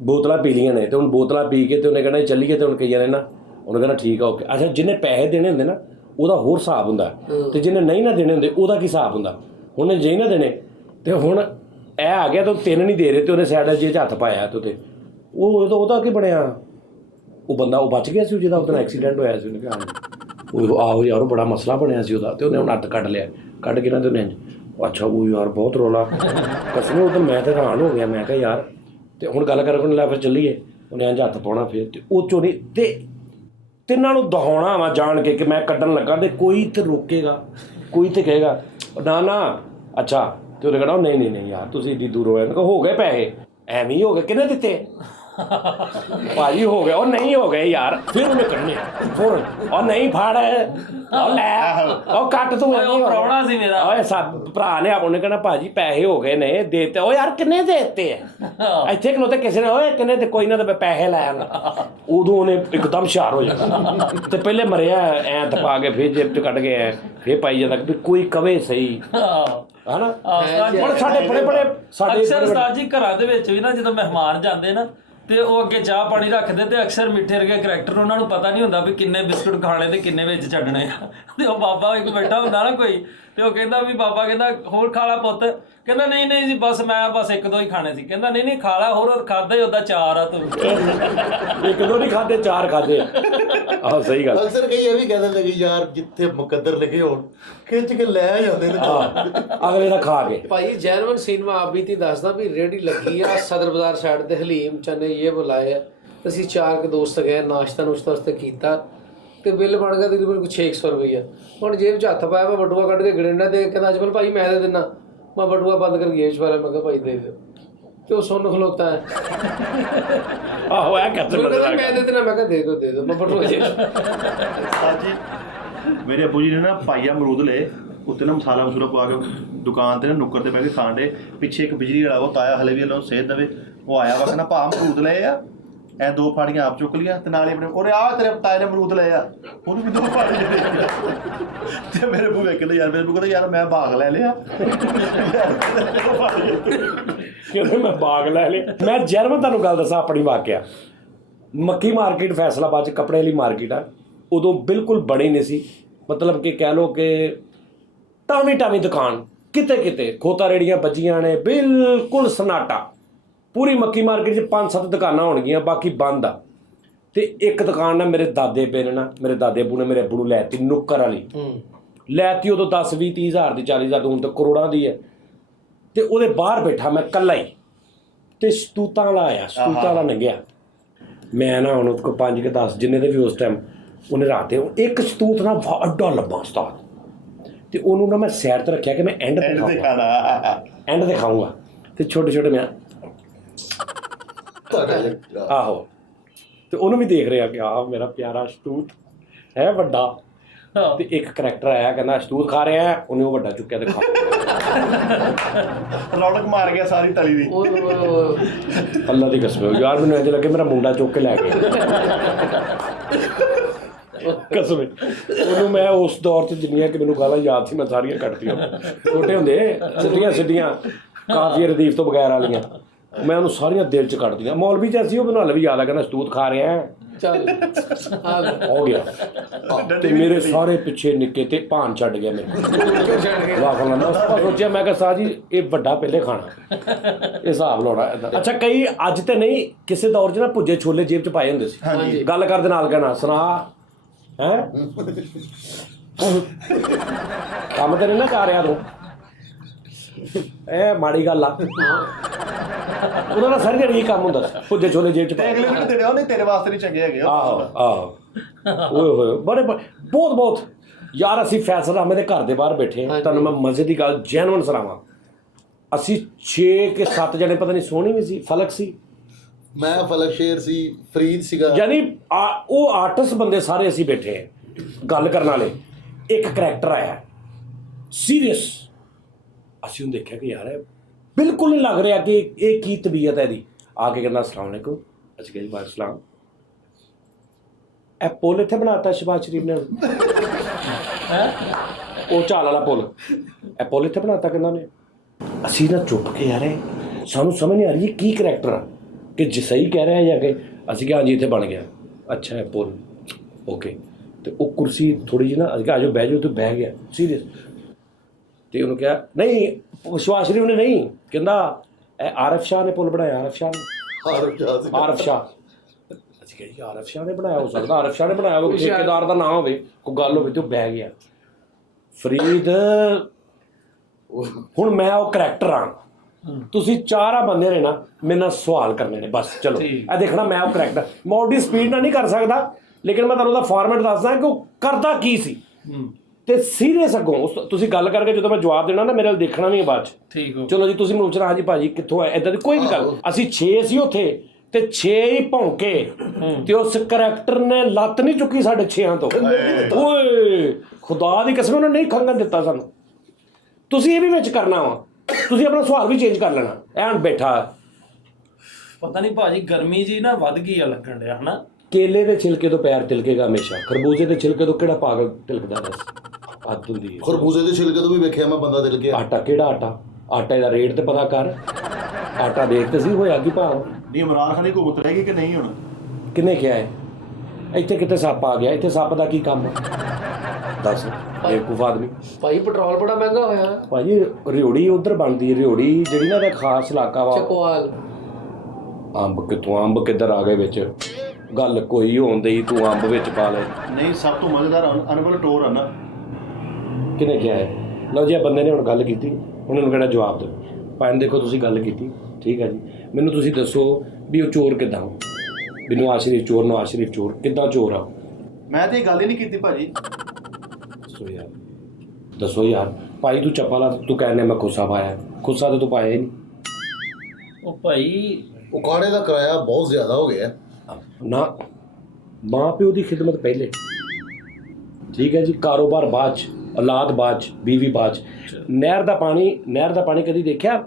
ਬੋਤਲਾਂ ਪੀ ਲੀਆਂ ਨੇ, ਤੇ ਹੁਣ ਬੋਤਲਾਂ ਪੀ ਕੇ ਤੇ ਉਹਨੇ ਕਹਿਣਾ ਚੱਲੀਏ, ਤੇ ਹੁਣ ਕਈਆਂ ਨੇ ਨਾ ਉਹਨੇ ਕਹਿਣਾ ਠੀਕ ਆ ਓਕੇ। ਅੱਛਾ ਜਿਹਨੇ ਪੈਸੇ ਦੇਣੇ ਹੁੰਦੇ ਨਾ ਉਹਦਾ ਹੋਰ ਹਿਸਾਬ ਹੁੰਦਾ, ਤੇ ਜਿਹਨੇ ਨਹੀਂ ਨਾ ਦੇਣੇ ਹੁੰਦੇ ਉਹਦਾ ਕੀ ਹਿਸਾਬ ਹੁੰਦਾ। ਉਹਨੇ ਜੇ ਨਾ ਦੇਣੇ ਤੇ ਹੁਣ ਇਹ ਆ ਗਿਆ ਤਾਂ 3 ਨਹੀਂ ਦੇ ਰਹੇ, ਤੇ ਉਹਨੇ ਸਾਈਡ ਜੇ 'ਚ ਹੱਥ ਪਾਇਆ ਤੇ ਉਹਦਾ ਕੀ ਬਣਿਆ? ਉਹ ਬੰਦਾ ਉਹ ਬਚ ਗਿਆ ਸੀ ਜਿਹਦਾ ਉਹਦਾ ਐਕਸੀਡੈਂਟ ਹੋਇਆ ਸੀ, ਉਹਨੇ ਕਿਹਾ ਉਹ ਆਹੋ ਯਾਰ ਉਹ ਬੜਾ ਮਸਲਾ ਬਣਿਆ ਸੀ ਉਹਦਾ, ਤੇ ਉਹਨੇ ਹੁਣ ਹੱਥ ਕੱਢ ਲਿਆ, ਕੱਢ ਕੇ ਨਾ ਤੇ ਉਹਨੇ ਅੱਛਾ ਉਹ ਯਾਰ ਬਹੁਤ ਰੌਲਾ ਕਸਮ, ਉਦੋਂ ਮੈਂ ਤਾਂ ਹੈਰਾਨ ਹੋ ਗਿਆ, ਮੈਂ ਕਿਹਾ ਯਾਰ, ਤੇ ਹੁਣ ਗੱਲ ਕਰਨ ਲੈ ਫਿਰ ਚੱਲੀਏ, ਉਹਨੇ ਇੰਝ ਹੱਥ ਪਾਉਣਾ ਫਿਰ, ਤੇ ਉਹ ਚੋਂ ਨਹੀਂ ਤੇ ਤਿੰਨਾਂ ਨੂੰ ਦਹਾਉਣਾ ਵਾ ਜਾਣ ਕੇ ਕਿ ਮੈਂ ਕੱਢਣ ਲੱਗਾ, ਤੇ ਕੋਈ ਤੇ ਰੋਕੇਗਾ, ਕੋਈ ਤੇ ਕਹੇਗਾ ਨਾ ਅੱਛਾ, ਤੇ ਉਹਨੇ ਕਹਿਣਾ ਨਹੀਂ ਯਾਰ ਤੁਸੀਂ ਏਡੀ ਦੂਰ ਹੋਏ, ਹੋ ਗਏ ਪੈਸੇ, ਐਵੇਂ ਹੀ ਹੋ ਗਏ, ਕਿਹਨੇ ਦਿੱਤੇ ਭਾਜੀ ਹੋ ਗਿਆ, ਉਹ ਨਹੀਂ ਹੋ ਗਏ ਯਾਰ, ਫਿਰ ਉਹਨੇ ਕੱਢਨੇ ਫੋਨ, ਉਹ ਨਹੀਂ ਫੜ, ਉਹ ਲੈ, ਉਹ ਕੱਟ ਤੂੰ, ਉਹ ਪ੍ਰਾਹੁਣਾ ਸੀ ਮੇਰਾ, ਓਏ ਸਭ ਭਰਾ ਨੇ ਉਹਨੇ ਕਹਿਣਾ ਭਾਜੀ ਪੈਸੇ ਹੋ ਗਏ ਨੇ ਦੇਤੇ, ਉਹ ਯਾਰ ਕਿੰਨੇ ਦੇਤੇ ਆ ਇੱਥੇ ਖਲੋਤੇ ਕਿਸੇ ਨੇ, ਓਏ ਕਿੰਨੇ ਤੇ ਕੋਈ ਨਾ ਤੇ ਪੈਸੇ ਲੈ ਆਂਗਾ, ਉਦੋਂ ਉਹਨੇ ਇੱਕਦਮ ਹੁਸ਼ਿਆਰ ਹੋ ਜਾਣਾ, ਤੇ ਪਹਿਲੇ ਮਰਿਆ ਐਂ ਤਪਾ ਕੇ ਫਿਰ ਜੇਬ 'ਚ ਕੱਢ ਕੇ ਐ ਫਿਰ ਪਾਈ ਜਾਂਦਾ ਵੀ ਕੋਈ ਕਵੇ ਸਹੀ ਹਨਾ। ਹੁਣ ਸਾਡੇ ਬੜੇ ਸਾਡੇ ਅਕਸਰ ਉਸਤਾਦ ਜੀ ਘਰਾਂ ਦੇ ਵਿੱਚ ਵੀ ਨਾ ਜਦੋਂ ਮਹਿਮਾਨ ਜਾਂਦੇ ਨਾ, ਤੇ ਉਹ ਅੱਗੇ ਚਾਹ ਪਾਣੀ ਰੱਖਦੇ, ਤੇ ਅਕਸਰ ਮਿੱਠੇ ਵਰਗੇ ਕਰੈਕਟਰ ਉਹਨਾਂ ਨੂੰ ਪਤਾ ਨਹੀਂ ਹੁੰਦਾ ਵੀ ਕਿੰਨੇ ਬਿਸਕੁਟ ਖਾਣੇ ਤੇ ਕਿੰਨੇ ਵਿੱਚ ਛੱਡਣੇ ਆ, ਤੇ ਉਹ ਬਾਬਾ ਇੱਕ ਬੈਠਾ ਹੁੰਦਾ ਨਾ ਕੋਈ, ਤੇ ਉਹ ਕਹਿੰਦਾ ਵੀ ਬਾਬਾ ਕਹਿੰਦਾ ਹੋਰ ਖਾ ਲਾ ਪੁੱਤ, ਕਹਿੰਦਾ ਨਹੀਂ ਜੀ ਬਸ ਮੈਂ 1-2 ਹੀ ਖਾਣੇ ਸੀ, ਕਹਿੰਦਾ ਨਹੀਂ ਖਾ ਲਾ, ਹੋਰ ਖਾਦਾ ਹੀ ਉਹਦਾ 4 ਆ ਤੂੰ। 1-2 ਨਹੀਂ ਖਾਦੇ 4 ਖਾਦੇ ਆਹ ਸਹੀ ਗੱਲ। ਅਕਸਰ ਕਈ ਇਹ ਵੀ ਕਹਿ ਦਿੰਦੇ ਕਿ ਯਾਰ ਜਿੱਥੇ ਮੁਕੱਦਰ ਲਿਖੇ ਹੋਣ ਖਿੱਚ ਕੇ ਲੈ ਜਾਂਦੇ ਨੇ ਅਗਲੇ ਦਾ ਖਾ ਕੇ। ਭਾਈ ਜੈਨੂਅਨ ਸੀਨ ਮੈਂ ਆਪ ਬੀਤੀ ਦੱਸਦਾ ਵੀ ਰੇਹੜੀ ਲੱਗੀ ਆ ਸਦਰ ਬਾਜ਼ਾਰ ਸਾਈਡ ਤੇ, ਹਲੀਮ ਚਨੇ ਇਹ ਬੁਲਾਏ ਆ, ਅਸੀਂ 4 ਦੋਸਤ ਗਏ, ਨਾਸ਼ਤਾ ਨੁਸ਼ਤਾ ਵਾਸਤੇ ਕੀਤਾ, ਤੇ ਬਿੱਲ ਬਣ ਗਿਆ ਤਕਰੀਬਨ 600 ਰੁਪਈਆ। ਹੁਣ ਜੇਬ 'ਚ ਹੱਥ ਪਾਇਆ, ਮੈਂ ਬਟੂਆ ਕੱਢ ਕੇ ਗੜਿੰਡਾ ਦੇ, ਕਹਿੰਦਾ ਅਜਮਲ ਭਾਈ ਮੈਂ ਦੇ ਦਿੰਦਾ, ਮੈਂ ਬਟੂਆ ਬੰਦ ਕਰਕੇ ਜੇਬ 'ਚ ਪਾ ਲਿਆ, ਮੈਂ ਕਿਹਾ ਭਾਈ ਦੇ ਦਿਓ, ਤੇ ਉਹ ਸੁਣ ਖਲੋਤਾ ਹੈ, ਆਹੋ ਇਹ ਕਿੱਥੇ ਮਜ਼ਾ ਮੈਂ ਦੇ ਦੇਣਾ, ਮੈਂ ਕਿਹਾ ਦੇ ਦਿਓ, ਮੈਂ ਬਟੂਆ ਜੇਬ 'ਚ। ਜੀ ਮੇਰੇ ਅੱਬੂ ਜੀ ਨੇ ਨਾ ਪਾਈਆ ਅਮਰੂਦ ਲਏ, ਉੱਤੇ ਨਾ ਮਸਾਲਾ ਮਸੂਲਾ ਪਾ ਕੇ ਦੁਕਾਨ ਤੇ ਨਾ ਨੁੱਕਰ ਤੇ ਬਹਿ ਕੇ ਖਾਣ ਡੇ, ਪਿੱਛੇ ਇੱਕ ਬਿਜਲੀ ਵਾਲਾ ਉਹ ਤਾਇਆ ਹਲੇ ਵੀ ਉਹਨੂੰ ਸੇਧ ਦੇਵੇ, ਉਹ ਆਇਆ ਵਾ ਕਹਿੰਦਾ ਭਾ ਅਮਰੂਦ ਲਏ ਆ, ਐ 2 ਫਾੜੀਆਂ ਆਪ ਚੁੱਕ ਲੀਆਂ, ਤੇ ਨਾਲੇ ਆਪਣੇ ਉਹਨੇ ਆ ਤੇਰੇ ਤਾਏ ਨੇ ਅਮਰੂਦ ਲਏ ਆ, ਉਹਨੂੰ ਵੀ 2 ਫਾੜੀਆਂ ਦੇ, ਤੇ ਮੇਰੇ ਬੂਹੇ ਕਹਿੰਦੇ ਯਾਰ, ਮੇਰੇ ਬੂ ਕਹਿੰਦਾ ਯਾਰ ਮੈਂ ਬਾਗ ਲੈ ਲਿਆ, ਕਹਿੰਦੇ ਮੈਂ ਬਾਗ ਲੈ ਲਿਆ। ਮੈਂ ਜਰਮਨ ਤੁਹਾਨੂੰ ਗੱਲ ਦੱਸਾਂ ਆਪਣੀ ਵਾਕਿਆ, ਮੱਕੀ ਮਾਰਕੀਟ ਫੈਸਲਾਬਾਦ 'ਚ ਕੱਪੜੇ ਵਾਲੀ ਮਾਰਕੀਟ ਆ, ਉਦੋਂ ਬਿਲਕੁਲ ਬਣੀ ਨਹੀਂ ਸੀ, ਮਤਲਬ ਕਿ ਕਹਿ ਲਓ ਕਿ ਟਾਵੀਂ ਦੁਕਾਨ, ਕਿਤੇ ਖੋਤਾ ਰੇੜੀਆਂ ਵੱਜੀਆਂ ਨੇ, ਬਿਲਕੁਲ ਸਨਾਟਾ, ਪੂਰੀ ਮੱਕੀ ਮਾਰਕੀਟ 'ਚ 5-7 ਦੁਕਾਨਾਂ ਹੋਣਗੀਆਂ, ਬਾਕੀ ਬੰਦ ਆ। ਤੇ ਇੱਕ ਦੁਕਾਨ ਨਾ ਮੇਰੇ ਦਾਦੇ ਪੇ ਨੇ ਨਾ, ਮੇਰੇ ਦਾਦੇ ਅੱਬੂ ਨੇ ਮੇਰੇ ਅੱਬੂ ਨੂੰ ਲੈਤੀ ਨੁੱਕਰ ਵਾਲੀ, ਲੈਤੀ ਉਦੋਂ 10-20-30 ਹਜ਼ਾਰ ਦੀ, 40 ਹਜ਼ਾਰ, ਹੁਣ ਤਾਂ ਕਰੋੜਾਂ ਦੀ ਹੈ। ਤੇ ਉਹਦੇ ਬਾਹਰ ਬੈਠਾ ਮੈਂ ਇਕੱਲਾ ਹੀ, ਤੇ ਸਤੂਤਾਂ ਵਾਲਾ ਆਇਆ, ਸਤੂਤਾਂ ਵਾਲਾ ਲੰਘਿਆ, ਮੈਂ ਨਾ ਹੁਣ ਉਹਦੇ ਕੋਲ 5 ਕਿ 10 ਜਿੰਨੇ ਦੇ ਵੀ ਉਸ ਟਾਈਮ ਉਹਨੇ ਰਾਤੇ ਇੱਕ ਸਤੂਤ ਨਾ ਅੱਡਾ ਲੱਭਾ ਉਸਤਾਦ, ਤੇ ਉਹਨੂੰ ਨਾ ਮੈਂ ਸਾਈਡ ਤੇ ਰੱਖਿਆ ਕਿ ਮੈਂ ਐਂਡ ਤੇ ਖਾਊਂਗਾ, ਤੇ ਛੋਟੇ ਮੈਂ ਆਹੋ, ਤੇ ਉਹਨੂੰ ਵੀ ਦੇਖ ਰਿਹਾ ਕਿ ਆਹ ਮੇਰਾ ਪਿਆਰਾ ਸਤੂਤ ਹੈ ਵੱਡਾ, ਤੇ ਇੱਕ ਕਰੈਕਟਰ ਆਇਆ ਕਹਿੰਦਾ ਸਤੂਤ ਖਾ ਰਿਹਾ, ਉਹਨੇ ਉਹ ਵੱਡਾ ਚੁੱਕਿਆ ਤੇ ਖਾ ਰੌਣਕ ਮਾਰ ਗਿਆ ਸਾਰੀ ਤਲੀ ਦੀ। ਅੱਲਾ ਦੀ ਕਸਮ ਯਾਰ, ਮੈਨੂੰ ਇੰਝ ਲੱਗੇ ਮੇਰਾ ਮੁੰਡਾ ਚੁੱਕ ਕੇ ਲੈ ਗਿਆ ਕਸਮ। ਉਹਨੂੰ ਮੈਂ ਉਸ ਦੌਰ 'ਚ ਜਿੰਨੀਆਂ ਕਿ ਮੈਨੂੰ ਗਾਲਾਂ ਯਾਦ ਸੀ ਮੈਂ ਸਾਰੀਆਂ ਕੱਟਤੀਆਂ, ਛੋਟੇ ਹੁੰਦੇ ਸਿੱਧੀਆਂ ਕਾਫੀ ਰਦੀਫ ਤੋਂ ਬਗੈਰ ਵਾਲੀਆਂ, ਮੈਂ ਉਹਨੂੰ ਸਾਰੀਆਂ ਦਿਲ 'ਚ ਕੱਢਦੀਆਂ। ਮੌਲਵੀ 'ਚ ਅਸੀਂ ਉਹ ਮੈਨੂੰ ਹਲੇ ਵੀ ਯਾਦ ਆ, ਕਹਿੰਦਾ ਸਤੂਤ ਖਾ ਰਿਹਾ ਚੱਲ ਆ ਲੈ ਹੋ ਗਿਆ ਤੇ ਮੇਰੇ ਸਾਰੇ ਪਿੱਛੇ ਨਿੱਕੇ ਤੇ ਭਾਨ ਛੱਡ ਗਿਆ ਮੇਰੇ ਕਿਉਂ ਛੱਡ ਗਏ ਵਾਹ ਖਲਾਂਦਾ ਉਸ ਤੋਂ ਸੋਚਿਆ ਮੈਂ ਕਿਹਾ ਸਾਹ ਜੀ ਇਹ ਵੱਡਾ ਪਹਿਲੇ ਖਾਣਾ ਇਹ ਹਿਸਾਬ ਲਾਉਣਾ ਏਦਾਂ। ਅੱਛਾ ਕਈ ਅੱਜ ਤੇ ਨਹੀਂ ਕਿਸੇ ਦੌਰ 'ਚ ਨਾ ਭੁੱਜੇ ਛੋਲੇ ਜੇਬ 'ਚ ਪਾਏ ਹੁੰਦੇ ਸੀ ਹਾਂਜੀ। ਗੱਲ ਕਰਦੇ ਨਾਲ ਕਹਿਣਾ ਸੁਣਾ ਹੈ ਕੰਮ ਤੇ ਨਹੀਂ ਨਾ ਕਰ ਰਿਹਾ ਤੂੰ ਇਹ ਮਾੜੀ ਗੱਲ ਆ ਉਹਨਾਂ ਦਾ ਸਾਰੀ ਦਿਹਾੜੀ ਇਹ ਕੰਮ ਹੁੰਦਾ ਸੀ ਭੁੱਜੇ ਛੋਲੇ ਜੇਬ 'ਚ ਤੇ ਪਾਏ ਅਗਲੇ ਨੂੰ ਤੇਰੇ ਉਹਨੇ ਤੇਰੇ ਵਾਸਤੇ ਨਹੀਂ ਚੰਗੇ ਹੈਗੇ ਉਹ। ਆਹੋ ਓਏ ਹੋਏ ਬੜੇ ਬਹੁਤ ਬਹੁਤ ਯਾਰ ਅਸੀਂ ਫੈਸਲ ਅਹਿਮਦ ਦੇ ਘਰ ਦੇ ਬਾਹਰ ਬੈਠੇ ਹਾਂ। ਤੁਹਾਨੂੰ ਮੈਂ ਮਜ਼ੇ ਦੀ ਗੱਲ ਜੈਨੂਨ ਸੁਣਾਵਾਂ ਅਸੀਂ 6 ਕਿ 7 ਜਣੇ ਪਤਾ ਨਹੀਂ ਸੋਹਣੀ ਵੀ ਸੀ ਫਲਕ ਸੀ ਮੈਂ ਫਲਕ ਸ਼ੇਰ ਸੀ, ਫਰੀਦ ਸੀਗਾ। ਯਾਨੀ ਉਹ ਆਰਟਿਸਟ ਬੰਦੇ ਸਾਰੇ ਅਸੀਂ ਬੈਠੇ ਹਾਂ ਗੱਲ ਕਰਨ ਵਾਲੇ। ਇੱਕ ਕਰੈਕਟਰ ਆਇਆ ਸੀਰੀਅਸ, ਅਸੀਂ ਉਹਨੂੰ ਦੇਖਿਆ ਕਿ ਯਾਰ ਇਹ ਬਿਲਕੁਲ ਨਹੀਂ ਲੱਗ ਰਿਹਾ ਕਿ ਇਹ ਕੀ ਤਬੀਅਤ ਹੈ ਇਹਦੀ। ਆ ਕੇ ਕਹਿੰਦਾ ਅਸਲਾਮ ਵਾਲੇਕੁਮ। ਅਸੀਂ ਕਿਹਾ ਜੀ ਵਾਲੇਕੁਮ ਸਲਾਮ। ਇਹ ਪੁੱਲ ਇੱਥੇ ਬਣਾਤਾ ਸ਼ਹਿਬਾਜ਼ ਸ਼ਰੀਫ ਨੇ ਉਹ ਝਾਲ ਵਾਲਾ ਪੁੱਲ, ਇਹ ਪੁੱਲ ਇੱਥੇ ਬਣਾਤਾ ਕਹਿੰਦਾ ਉਹਨੇ। ਅਸੀਂ ਨਾ ਚੁੱਪ ਕੇ ਯਾਰ ਸਾਨੂੰ ਸਮਝ ਨਹੀਂ ਆ ਰਹੀ ਇਹ ਕੀ ਕਰੈਕਟਰ ਆ ਕਿ ਜੇ ਸਹੀ ਕਹਿ ਰਿਹਾ ਜਾਂ ਕਿ ਅਸੀਂ ਕਿਹਾ ਹਾਂਜੀ ਇੱਥੇ ਬਣ ਗਿਆ। ਅੱਛਾ ਹੈ ਪੁੱਲ ਓਕੇ। ਤੇ ਉਹ ਕੁਰਸੀ ਥੋੜੀ ਜਿਹੀ ਨਾ ਅਸੀਂ ਕਿਹਾ ਆਜੋ ਬਹਿ ਜਾਓ, ਤੇ ਬਹਿ ਗਿਆ ਸੀਰੀਅਸ। ਤੇ ਉਹਨੂੰ ਕਿਹਾ ਨਹੀਂ ਸ਼ਹਿਬਾਜ਼ ਸ਼ਰੀਫ ਨੇ ਨਹੀਂ, ਕਹਿੰਦਾ ਇਹ ਆਰਫ ਸ਼ਾਹ ਨੇ ਪੁੱਲ ਬਣਾਇਆ, ਆਰਫ ਸ਼ਾਹ ਨੇ। ਆਰਫ ਸ਼ਾਹ ਅਸੀਂ ਕਿਹਾ ਜੀ ਆਰਫ ਸ਼ਾਹ ਨੇ ਬਣਾਇਆ, ਹੋ ਸਕਦਾ ਆਰਫ ਸ਼ਾਹ ਨੇ ਬਣਾਇਆ ਹੋਵੇ, ਠੇਕੇਦਾਰ ਦਾ ਨਾਮ ਹੋਵੇ, ਕੋਈ ਗੱਲ ਹੋਵੇ। ਤੇ ਉਹ ਬਹਿ ਗਿਆ। ਫਰੀਦ ਹੁਣ ਮੈਂ ਉਹ ਕਰੈਕਟਰ ਆ, ਤੁਸੀਂ ਚਾਰਾਂ ਬੰਦੇ ਨੇ ਨਾ ਮੇਰੇ ਨਾਲ ਸਵਾਲ ਕਰਨੇ ਨੇ ਬਸ। ਚਲੋ ਇਹ ਦੇਖਣਾ ਮੈਂ ਉਹ ਕਰੈਕਟਰ ਮੈਂ ਉਹਦੀ ਸਪੀਡ ਨਾਲ ਨਹੀਂ ਕਰ ਸਕਦਾ, ਲੇਕਿਨ ਮੈਂ ਤੁਹਾਨੂੰ ਉਹਦਾ ਫਾਰਮੈਟ ਦੱਸਦਾ ਕਿ ਉਹ ਕਰਦਾ ਕੀ ਸੀ। ਤੇ ਸੀਰੀਅਸ ਅੱਗੋਂ ਤੁਸੀਂ ਗੱਲ ਕਰਕੇ ਜਦੋਂ ਮੈਂ ਜਵਾਬ ਦੇਣਾ ਨਾ ਮੇਰੇ ਨਾਲ ਦੇਖਣਾ ਨਹੀਂ ਬਾਅਦ ਚ। ਠੀਕ ਹੋ ਚਲੋ ਜੀ ਤੁਸੀਂ ਮੈਨੂੰ ਪੁੱਛਣਾ ਹਾਂਜੀ ਭਾਜੀ ਕਿੱਥੋਂ ਆਏ, ਇਦਾਂ ਦੀ ਕੋਈ ਵੀ ਗੱਲ। ਅਸੀਂ 6 ਸੀ ਉੱਥੇ ਤੇ 6 ਹੀ ਭੌਂਕੇ ਤੇ ਉਸ ਕਰੈਕਟਰ ਨੇ ਲੱਤ ਨਹੀਂ ਚੁੱਕੀ ਸਾਡੇ 6ਾਂ ਤੋਂ। ਓਏ ਖੁਦਾ ਦੀ ਕਸਮ ਉਹਨੇ ਨਹੀਂ ਖੰਗਣ ਦਿੱਤਾ ਸਾਨੂੰ। ਤੁਸੀਂ ਇਹ ਵੀ ਵਿੱਚ ਕਰਨਾ ਵਾ, ਤੁਸੀਂ ਆਪਣਾ ਸਵਾਲ ਵੀ ਚੇਂਜ ਕਰ ਲੈਣਾ। ਐਨ ਬੈਠਾ ਪਤਾ ਨਹੀਂ ਭਾਜੀ ਗਰਮੀ ਜੀ ਨਾ ਵੱਧ ਗਈ ਆ ਲੱਗਣ ਡਿਆ ਹਨਾ। ਕੇਲੇ ਦੇ ਛਿਲਕੇ ਤੋਂ ਪੈਰ ਤਿਲਕੇਗਾ ਹਮੇਸ਼ਾ, ਖਰਬੂਜੇ ਦੇ ਛਿਲਕੇ ਤੋਂ ਕਿਹੜਾ ਪਾਗਲ ਤਿਲਕਦਾ ਬਸ ਹੱਦ ਹੁੰਦੀ ਹੈ। ਖਰਬੂਜ਼ੇ ਦੇ ਛਿਲਕੇ ਤੋਂ ਵੀ ਵੇਖਿਆ ਮੈਂ ਬੰਦਾ ਦਿਲ ਗਿਆ। ਆਟਾ ਕਿਹੜਾ ਆਟੇ ਦਾ ਰੇਟ ਤੇ ਪਤਾ ਕਰ। ਆਟਾ ਦੇਖ ਤੇ ਸੀ ਹੋਇਆ ਕੀ ਭਾਵ। ਨਹੀਂ ਇਮਰਾਨ ਖਾਨ ਦੀ ਘੁੰਮਤ ਰਹੇਗੀ ਕਿ ਨਹੀਂ ਹੁਣ? ਕਿੰਨੇ ਕਿਹਾ ਹੈ ਇੱਥੇ ਕਿਤੇ ਸੱਪ ਆ ਗਿਆ, ਇੱਥੇ ਸੱਪ ਦਾ ਕੀ ਕੰਮ ਹੈ ਦੱਸ ਬੇਵਕੂਫ ਆਦਮੀ। ਭਾਈ ਪੈਟਰੋਲ ਬੜਾ ਮਹਿੰਗਾ ਹੋਇਆ। ਭਾਜੀ ਰਿਉੜੀ ਉਧਰ ਬਣਦੀ, ਰਿਉੜੀ ਜਿਹੜੀ ਨਾ ਦਾ ਖਾਸ ਇਲਾਕਾ ਵਾ। ਚਕਵਾਲ ਅੰਬ ਕਿੱਥੋਂ, ਅੰਬ ਕਿੱਧਰ ਆ ਗਏ ਵਿੱਚ, ਗੱਲ ਕੋਈ ਹੋਣ ਡਈ ਤੂੰ ਅੰਬ ਵਿੱਚ ਪਾ ਲੈ। ਨਹੀਂ ਸਭ ਤੋਂ ਮਜ਼ੇਦਾਰ ਅਨਵਲ ਟੋਰ ਆ ਨਾ। ਕਿਹਨੇ ਕਿਹਾ ਹੈ? ਲਓ ਜੀ ਇਹ ਬੰਦੇ ਨੇ ਹੁਣ ਗੱਲ ਕੀਤੀ, ਹੁਣ ਇਹਨੂੰ ਕਿਹੜਾ ਜਵਾਬ ਦਿਓ। ਭਾਵੇਂ ਦੇਖੋ ਤੁਸੀਂ ਗੱਲ ਕੀਤੀ ਠੀਕ ਹੈ ਜੀ, ਮੈਨੂੰ ਤੁਸੀਂ ਦੱਸੋ ਵੀ ਉਹ ਚੋਰ ਕਿੱਦਾਂ, ਵੀ ਨਵਾਜ਼ ਸ਼ਰੀਫ ਚੋਰ, ਨਵਾਜ਼ ਸ਼ਰੀਫ ਚੋਰ ਕਿੱਦਾਂ ਚੋਰ ਆ? ਮੈਂ ਤੇ ਇਹ ਗੱਲ ਹੀ ਨਹੀਂ ਕੀਤੀ ਭਾਜੀ। ਦੱਸੋ ਯਾਰ ਭਾਈ ਤੂੰ ਚੱਪਲ ਆ, ਤੂੰ ਕਹਿੰਦੇ ਮੈਂ ਖੁੱਸਾ ਪਾਇਆ, ਖੁੱਸਾ ਤਾਂ ਤੂੰ ਪਾਇਆ ਹੀ ਨਹੀਂ। ਉਹ ਭਾਈ ਉਹ ਕਾੜੇ ਦਾ ਕਿਰਾਇਆ ਬਹੁਤ ਜ਼ਿਆਦਾ ਹੋ ਗਿਆ ਨਾ, ਮਾਂ ਪਿਓ ਦੀ ਖਿਦਮਤ ਪਹਿਲੇ ਠੀਕ ਹੈ ਜੀ, ਕਾਰੋਬਾਰ ਬਾਅਦ 'ਚ, ਔਲਾਦ ਬਾਅਦ 'ਚ, ਬੀਵੀ ਬਾਅਦ 'ਚ। ਨਹਿਰ ਦਾ ਪਾਣੀ ਕਦੀ ਦੇਖਿਆ?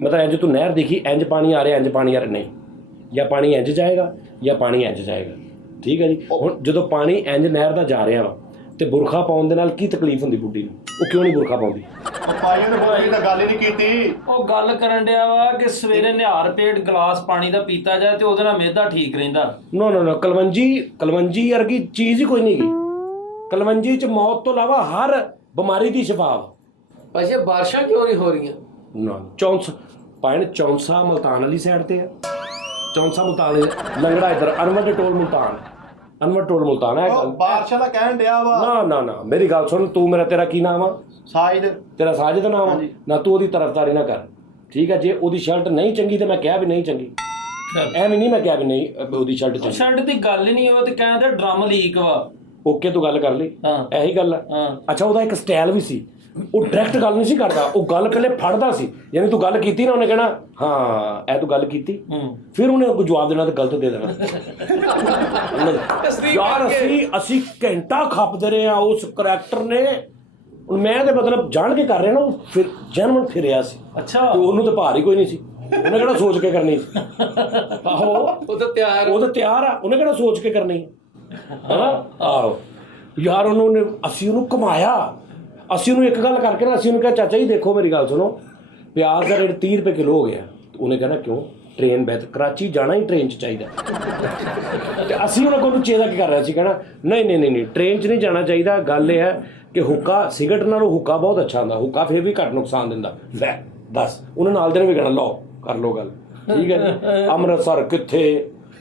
ਮਤਲਬ ਇੰਜ ਤੂੰ ਨਹਿਰ ਦੇਖੀ ਇੰਜ ਪਾਣੀ ਆ ਰਿਹਾ, ਇੰਜ ਪਾਣੀ ਆ ਰਿਹਾ ਨਹੀਂ, ਜਾਂ ਪਾਣੀ ਇੰਜ ਜਾਏਗਾ ਜਾਂ ਪਾਣੀ ਇੰਜ ਜਾਏਗਾ ਠੀਕ ਹੈ ਜੀ। ਹੁਣ ਜਦੋਂ ਪਾਣੀ ਇੰਜ ਨਹਿਰ ਦਾ ਜਾ ਰਿਹਾ ਵਾ ਤੇ ਬੁਰਖਾ ਪਾਉਣ ਦੇ ਨਾਲ ਕੀ ਤਕਲੀਫ ਹੁੰਦੀ ਬੁੱਢੀ ਨੂੰ? ਉਹ ਕਿਉਂ ਨਹੀਂ ਬੁਰਖਾ ਪਾਉਂਦੀ? ਉਹ ਪਾਈ ਉਹਨੇ ਬੋਲੀ ਤਾਂ ਗੱਲ ਹੀ ਨਹੀਂ ਕੀਤੀ। ਉਹ ਗੱਲ ਕਰਨ ਡਿਆ ਵਾ ਕਿ ਸਵੇਰੇ ਨਿਹਾਰ ਪੇਟ ਗਲਾਸ ਪਾਣੀ ਦਾ ਪੀਤਾ ਜਾਏ ਤੇ ਉਹਦੇ ਨਾਲ ਮਿਹਦਾ ਠੀਕ ਰਹਿੰਦਾ। ਨੋ ਕਲਵੰਜੀ ਵਰਗੀ ਚੀਜ਼ ਹੀ ਕੋਈ ਨਹੀਂ ਗੀ। ਕਲਵੰਜੀ 'ਚ ਮੌਤ ਤੋਂ ਇਲਾਵਾ ਹਰ ਬਿਮਾਰੀ ਦੀ ਸ਼ਿਫਾ ਵਾ। ਭਾਜੀ ਬਾਰਿਸ਼ਾਂ ਕਿਉਂ ਨਹੀਂ ਹੋ ਰਹੀਆਂ? ਨਾ ਚੌਂਸਾ ਮੁਲਤਾਨ ਵਾਲੀ ਸਾਈਡ ਤੇ ਆ, ਚੌਂਸਾ ਮੁਲਤਾਨ ਲੰਗੜਾ ਇੱਧਰ ਅਨਵਰ ਟੋਲ ਮੁਲਤਾਨ ਹੈ ਉਹ ਗੱਲ। ਬਾਦਸ਼ਾਹ ਦਾ ਕਹਿਣ ਡਿਆ ਵਾ। ਨਾ ਮੇਰੀ ਗੱਲ ਸੁਣ, ਤੂੰ ਤੇਰਾ ਕੀ ਨਾਮ ਆ? ਸਾਇਦ ਤੇਰਾ ਸਾਜਿਦ ਨਾਮ ਆ ਨਾ, ਤੂੰ ਉਹਦੀ ਤਰਫਦਾਰੀ ਨਾ ਕਰ ਠੀਕ ਹੈ। ਜੇ ਉਹਦੀ ਸ਼ਰਟ ਨਹੀਂ ਚੰਗੀ ਤੇ ਮੈਂ ਕਿਹਾ ਵੀ ਨਹੀਂ ਚੰਗੀ, ਐਵੇਂ ਨਹੀਂ ਮੈਂ ਕਿਹਾ ਵੀ ਨਹੀਂ ਉਹਦੀ ਸ਼ਰਟ ਚੰਗੀ। ਸ਼ਰਟ ਦੀ ਗੱਲ ਹੀ ਨਹੀਂ, ਉਹ ਤੇ ਕਹਿੰਦੇ ਡਰਮ ਲੀਕ ਵਾ। ਓਕੇ ਤੂੰ ਗੱਲ ਕਰ ਲਈ, ਇਹੀ ਗੱਲ ਆ। ਹਾਂ ਅੱਛਾ ਉਹਦਾ ਇੱਕ ਸਟਾਈਲ ਵੀ ਸੀ, ਉਹ ਡਾਇਰੈਕਟ ਗੱਲ ਨਹੀਂ ਸੀ ਕਰਦਾ, ਉਹ ਗੱਲ ਪਹਿਲੇ ਫੜਦਾ ਸੀ। ਯਾਨੀ ਤੂੰ ਗੱਲ ਕੀਤੀ ਨਾ, ਉਹਨੇ ਕਹਿਣਾ ਹਾਂ ਇਹ ਤੂੰ ਗੱਲ ਕੀਤੀ, ਫਿਰ ਉਹਨੇ ਕੋਈ ਜਵਾਬ ਦੇਣਾ ਤੇ ਗਲਤ ਦੇ ਦੇਣਾ। ਯਾਰ ਅਸੀਂ ਘੰਟਾ ਖੱਪਦੇ ਰਹੇ ਆ ਉਸ ਕਰੈਕਟਰ ਨੇ। ਮੈਂ ਤੇ ਮਤਲਬ ਜਾਣ ਕੇ ਕਰ ਰਿਹਾ ਨਾ, ਉਹ ਫਿਰ ਜਨਮਨ ਫਿਰਿਆ ਸੀ। ਅੱਛਾ ਤੇ ਉਹਨੂੰ ਤਾਂ ਭਾਰ ਹੀ ਕੋਈ ਨਹੀਂ ਸੀ, ਉਹਨੇ ਕਿਹੜਾ ਸੋਚ ਕੇ ਕਰਨੀ। ਆਹੋ ਉਹ ਤਾਂ ਤਿਆਰ ਆ, ਉਹਨੇ ਕਿਹੜਾ ਸੋਚ ਕੇ ਕਰਨੀ ਹਾਂ। ਆਹੋ ਯਾਰ ਅਸੀਂ ਉਹਨੂੰ ਘੁਮਾਇਆ। ਅਸੀਂ ਉਹਨੂੰ ਇੱਕ ਗੱਲ ਕਰਕੇ ਨਾ, ਅਸੀਂ ਉਹਨੂੰ ਕਿਹਾ ਚਾਚਾ ਜੀ ਦੇਖੋ ਮੇਰੀ ਗੱਲ ਸੁਣੋ, ਪਿਆਜ਼ ਦਾ ਰੇਟ 30 ਰੁਪਏ ਕਿਲੋ ਹੋ ਗਿਆ। ਉਹਨੇ ਕਹਿਣਾ ਕਿਉਂ? ਟ੍ਰੇਨ ਬੈਠ ਕਰਾਚੀ ਜਾਣਾ ਹੀ ਟ੍ਰੇਨ 'ਚ ਚਾਹੀਦਾ। ਤੇ ਅਸੀਂ ਉਹਨਾਂ ਕੋਲ ਚੇਦਾ ਕੀ ਕਰ ਰਿਹਾ ਸੀ, ਕਹਿਣਾ ਨਹੀਂ ਟ੍ਰੇਨ 'ਚ ਨਹੀਂ ਜਾਣਾ ਚਾਹੀਦਾ। ਗੱਲ ਇਹ ਹੈ ਕਿ ਹੁੱਕਾ ਸਿਗਰਟ ਨਾਲੋਂ ਹੁੱਕਾ ਬਹੁਤ ਅੱਛਾ ਹੁੰਦਾ, ਹੁੱਕਾ ਫਿਰ ਵੀ ਘੱਟ ਨੁਕਸਾਨ ਦਿੰਦਾ। ਲੈ ਬਸ ਉਹਨਾਂ ਨਾਲ ਦੇ ਨੇ ਵੀ ਕਹਿਣਾ ਲਓ ਕਰ ਲਓ ਗੱਲ, ਠੀਕ ਹੈ ਜੀ। ਅੰਮ੍ਰਿਤਸਰ ਕਿੱਥੇ,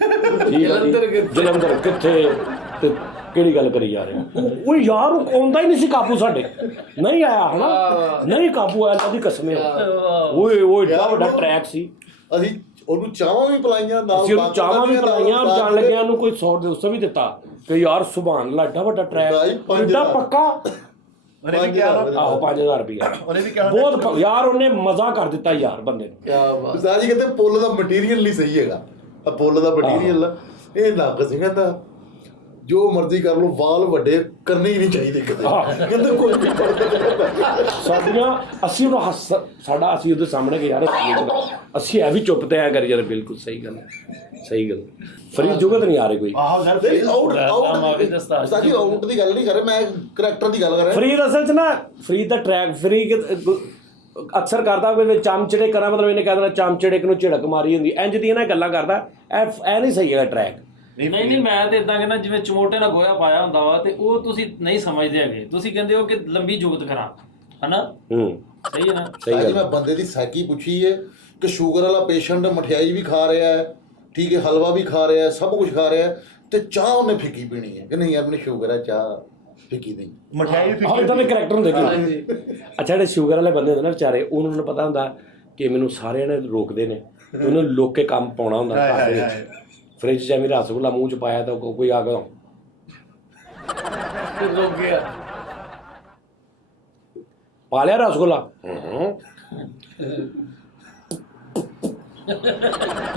ਠੀਕ ਹੈ ਜੀ, ਜਲੰਧਰ ਕਿੱਥੇ, ਤੇ ਕਿਹੜੀ ਗੱਲ ਕਰੀ ਜਾ ਰਹੇ ਉਹ ਯਾਰ ਉਹ ਆਉਂਦਾ ਹੀ ਨਹੀਂ ਸੀ ਕਾਬੂ, ਸਾਡੇ ਨਹੀਂ ਆਇਆ ਹਨਾ, ਨਹੀਂ ਕਾਬੂ ਆਇਆ, ਅੱਲਾ ਦੀ ਕਸਮ ਹੈ। ਓਏ ਏਡਾ ਵੱਡਾ ਟਰੈਕ ਸੀ, ਅਸੀਂ ਉਹਨੂੰ ਚਾਵਾਂ ਵੀ ਪਿਲਾਈਆਂ ਨਾਲ, ਅਸੀਂ ਉਹਨੂੰ ਚਾਵਾਂ ਵੀ ਪਿਲਾਈਆਂ, ਜਾਣ ਲੱਗਿਆ ਉਹਨੂੰ ਕੋਈ 100-200 ਵੀ ਦਿੱਤਾ ਕਿ ਯਾਰ ਸੁਭਾਨ ਅੱਲਾ ਏਡਾ ਵੱਡਾ ਟਰੈਕ, ਏਡਾ ਪੱਕਾ। ਉਹਨੇ ਵੀ ਕਿਹਾ ਆਹੋ 5000 ਰੁਪਇਆ ਉਹਨੇ ਵੀ ਕਿਹਾ ਬਹੁਤ ਯਾਰ, ਉਹਨੇ ਮਜ਼ਾ ਕਰ ਦਿੱਤਾ ਯਾਰ ਬੰਦੇ ਨੂੰ। ਕਿਆ ਬਾਤ। ਉਸਤਾਦ ਜੀ ਕਹਿੰਦੇ ਪੁੱਲ ਦਾ ਮਟੀਰੀਅਲ ਨਹੀਂ ਸਹੀ ਹੈਗਾ, ਆ ਪੁੱਲ ਦਾ ਮਟੀਰੀਅਲ ਇਹ ਨੱਕ ਸੀ, ਕਹਿੰਦਾ ਜੋ ਮਰਜ਼ੀ ਕਰ ਲਓ, ਵਾਲ ਵੱਡੇ ਕਰਨੇ ਹੀ ਨਹੀਂ ਚਾਹੀਦੇ ਕਿਤੇ, ਕਹਿੰਦਾ ਕੋਈ ਵੀ ਸਾਡੀਆਂ ਅਸੀਂ ਉਹਨੂੰ ਸਾਡਾ ਅਸੀਂ ਉਹਦੇ ਸਾਹਮਣੇ ਕਿ ਯਾਰ ਅਸੀਂ ਇਹ ਵੀ ਚੁੱਪ ਤੇ ਐ ਕਰੀ ਜਾਂਦੇ। ਬਿਲਕੁਲ ਸਹੀ ਗੱਲ ਹੈ, ਸਹੀ ਗੱਲ। ਫਰੀਦ ਜੁਗਤ ਨਹੀਂ ਆ ਰਹੀ ਕੋਈ। ਆਹੋ ਯਾਰ ਉਸਤਾਦ ਜੀ ਆਊਟ ਦੀ ਗੱਲ ਨਹੀਂ ਕਰ ਰਿਹਾ, ਮੈਂ ਕਰੈਕਟਰ ਦੀ ਗੱਲ ਕਰ ਰਿਹਾ। ਫਰੀਦ ਅਸਲ 'ਚ ਨਾ, ਫਰੀਦ ਦਾ ਟਰੈਕ ਅਕਸਰ ਕਰਦਾ ਵੀ ਚਮਚੜੇ ਕਰਾਂ, ਮਤਲਬ ਇਹਨੇ ਕਹਿ ਦੇਣਾ ਚਮਚੜੇ ਨੂੰ ਝਿੜਕ ਮਾਰੀ ਹੁੰਦੀ, ਇੰਜ ਦੀਆਂ ਨਾ ਗੱਲਾਂ ਕਰਦਾ। ਇਹ ਨਹੀਂ ਸਹੀ ਹੈਗਾ ਟਰੈਕ। ਨਹੀਂ ਮੈਂ ਤੇ ਇਦਾਂ ਕਹਿੰਦਾ ਜਿਵੇਂ ਚਮੋਟੇ ਨਾਲ ਗੋਇਆ ਪਾਇਆ ਹੁੰਦਾ ਵਾ, ਤੇ ਉਹ ਤੁਸੀਂ ਨਹੀਂ ਸਮਝਦੇ ਹੈਗੇ। ਤੁਸੀਂ ਕਹਿੰਦੇ ਹੋ ਕਿ ਲੰਬੀ ਜੁਗਤ ਕਰਾਂ, ਹਨਾ? ਸਹੀ ਹੈ ਨਾ? ਸਹੀ ਜੀ। ਮੈਂ ਬੰਦੇ ਦੀ ਸਾਈਕੀ ਪੁੱਛੀ ਹੈ ਕਿ ਸ਼ੂਗਰ ਵਾਲਾ ਪੇਸ਼ੈਂਟ ਮਠਿਆਈ ਵੀ ਖਾ ਰਿਹਾ ਹੈ, ਠੀਕ ਹੈ, ਹਲਵਾ ਵੀ ਖਾ ਰਿਹਾ ਹੈ, ਸਭ ਕੁਝ ਖਾ ਰਿਹਾ ਹੈ, ਤੇ ਚਾਹ ਉਹਨੇ ਫਿੱਕੀ ਪੀਣੀ ਹੈ ਕਿ ਨਹੀਂ ਯਾਰ ਮੈਨੂੰ ਸ਼ੂਗਰ ਹੈ, ਚਾਹ ਫਿੱਕੀ ਨਹੀਂ। ਮਠਿਆਈ ਹਾਂ ਇਦਾਂ ਦੇ ਕਰੈਕਟਰ ਹੁੰਦੇ ਕਿ ਅੱਛਾ ਜਿਹੜੇ ਸ਼ੂਗਰ ਵਾਲੇ ਬੰਦੇ ਹੁੰਦੇ ਨਾ ਵਿਚਾਰੇ, ਉਹਨਾਂ ਨੂੰ ਪਤਾ ਹੁੰਦਾ ਕਿ ਮੈਨੂੰ ਸਾਰਿਆਂ ਨੇ ਰੋਕਦੇ ਨੇ, ਉਹਨੂੰ ਲੋਕ ਕੇ ਕੰਮ ਪਾਉਣਾ ਹੁੰਦਾ ਘਰ ਦੇ ਵਿੱਚ। ਫ੍ਰਿਜ 'ਚ ਐਵੇਂ ਰਸਗੁੱਲਾ ਮੂੰਹ 'ਚ ਪਾਇਆ ਤਾਂ ਕੋਈ ਆ ਗਿਆ ਰੁਕ ਗਿਆ, ਪਾ ਲਿਆ ਰਸਗੁੱਲਾ,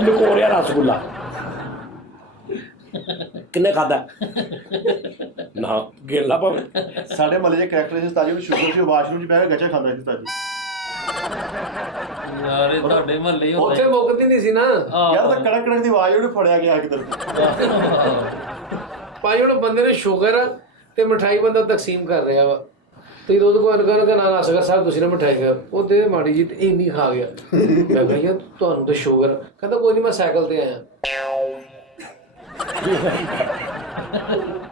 ਲੁਕੋਰਿਆ ਰਸਗੁੱਲਾ, ਕਿੰਨੇ ਖਾਦਾ ਨਾ ਗੇਲਾ ਭਾਵੇਂ। ਸਾਡੇ ਮਹੱਲੇ ਦੇ ਕਰੈਕਟਰ ਸੀ ਉਸਤਾਦ ਜੀ ਨੂੰ ਸ਼ੂਗਰ ਸੀ, ਵਾਸ਼ਰੂਮ 'ਚ ਬਹਿ ਕੇ ਗੱਚਾ ਖਾਂਦਾ ਸੀ ਉਸਤਾਦ ਜੀ। ਯਾਰ ਇਹ ਤੁਹਾਡੇ ਮਹੱਲੇ ਹੀ ਹੁੰਦਾ ਉੱਥੇ ਮੁੱਕਦੀ ਨਹੀਂ ਸੀ ਨਾ ਯਾਰ ਤਾਂ ਕੜਕ ਕੜਕ ਦੀ ਆਵਾਜ਼ ਉਹਨੇ ਫੜਿਆ ਗਿਆ ਕਿਧਰ। ਭਾਈ ਹੁਣ ਬੰਦੇ ਨੇ ਸ਼ੂਗਰ ਆ ਤੇ ਮਠਾਈ ਬੰਦਾ ਤਕਸੀਮ ਕਰ ਰਿਹਾ ਵਾ, ਤੇ ਦੁੱਧ ਕੋ ਅਨਕਰ ਕਿ ਨਾ ਅਸਗਰ ਸਾਹਿਬ ਤੁਸੀਂ ਨੇ ਮਠਾਈ ਖਾ, ਉਹ ਤੇ ਮਾੜੀ ਜੀ ਤੇ ਇੰਨੀ ਖਾ ਗਿਆ। ਮੈਂ ਕਿਹਾ ਯਾਰ ਤੁਹਾਨੂੰ ਤਾਂ ਸ਼ੂਗਰ, ਕਹਿੰਦਾ ਕੋਈ ਨਹੀਂ ਮੈਂ ਸਾਈਕਲ ਤੇ ਆਇਆ।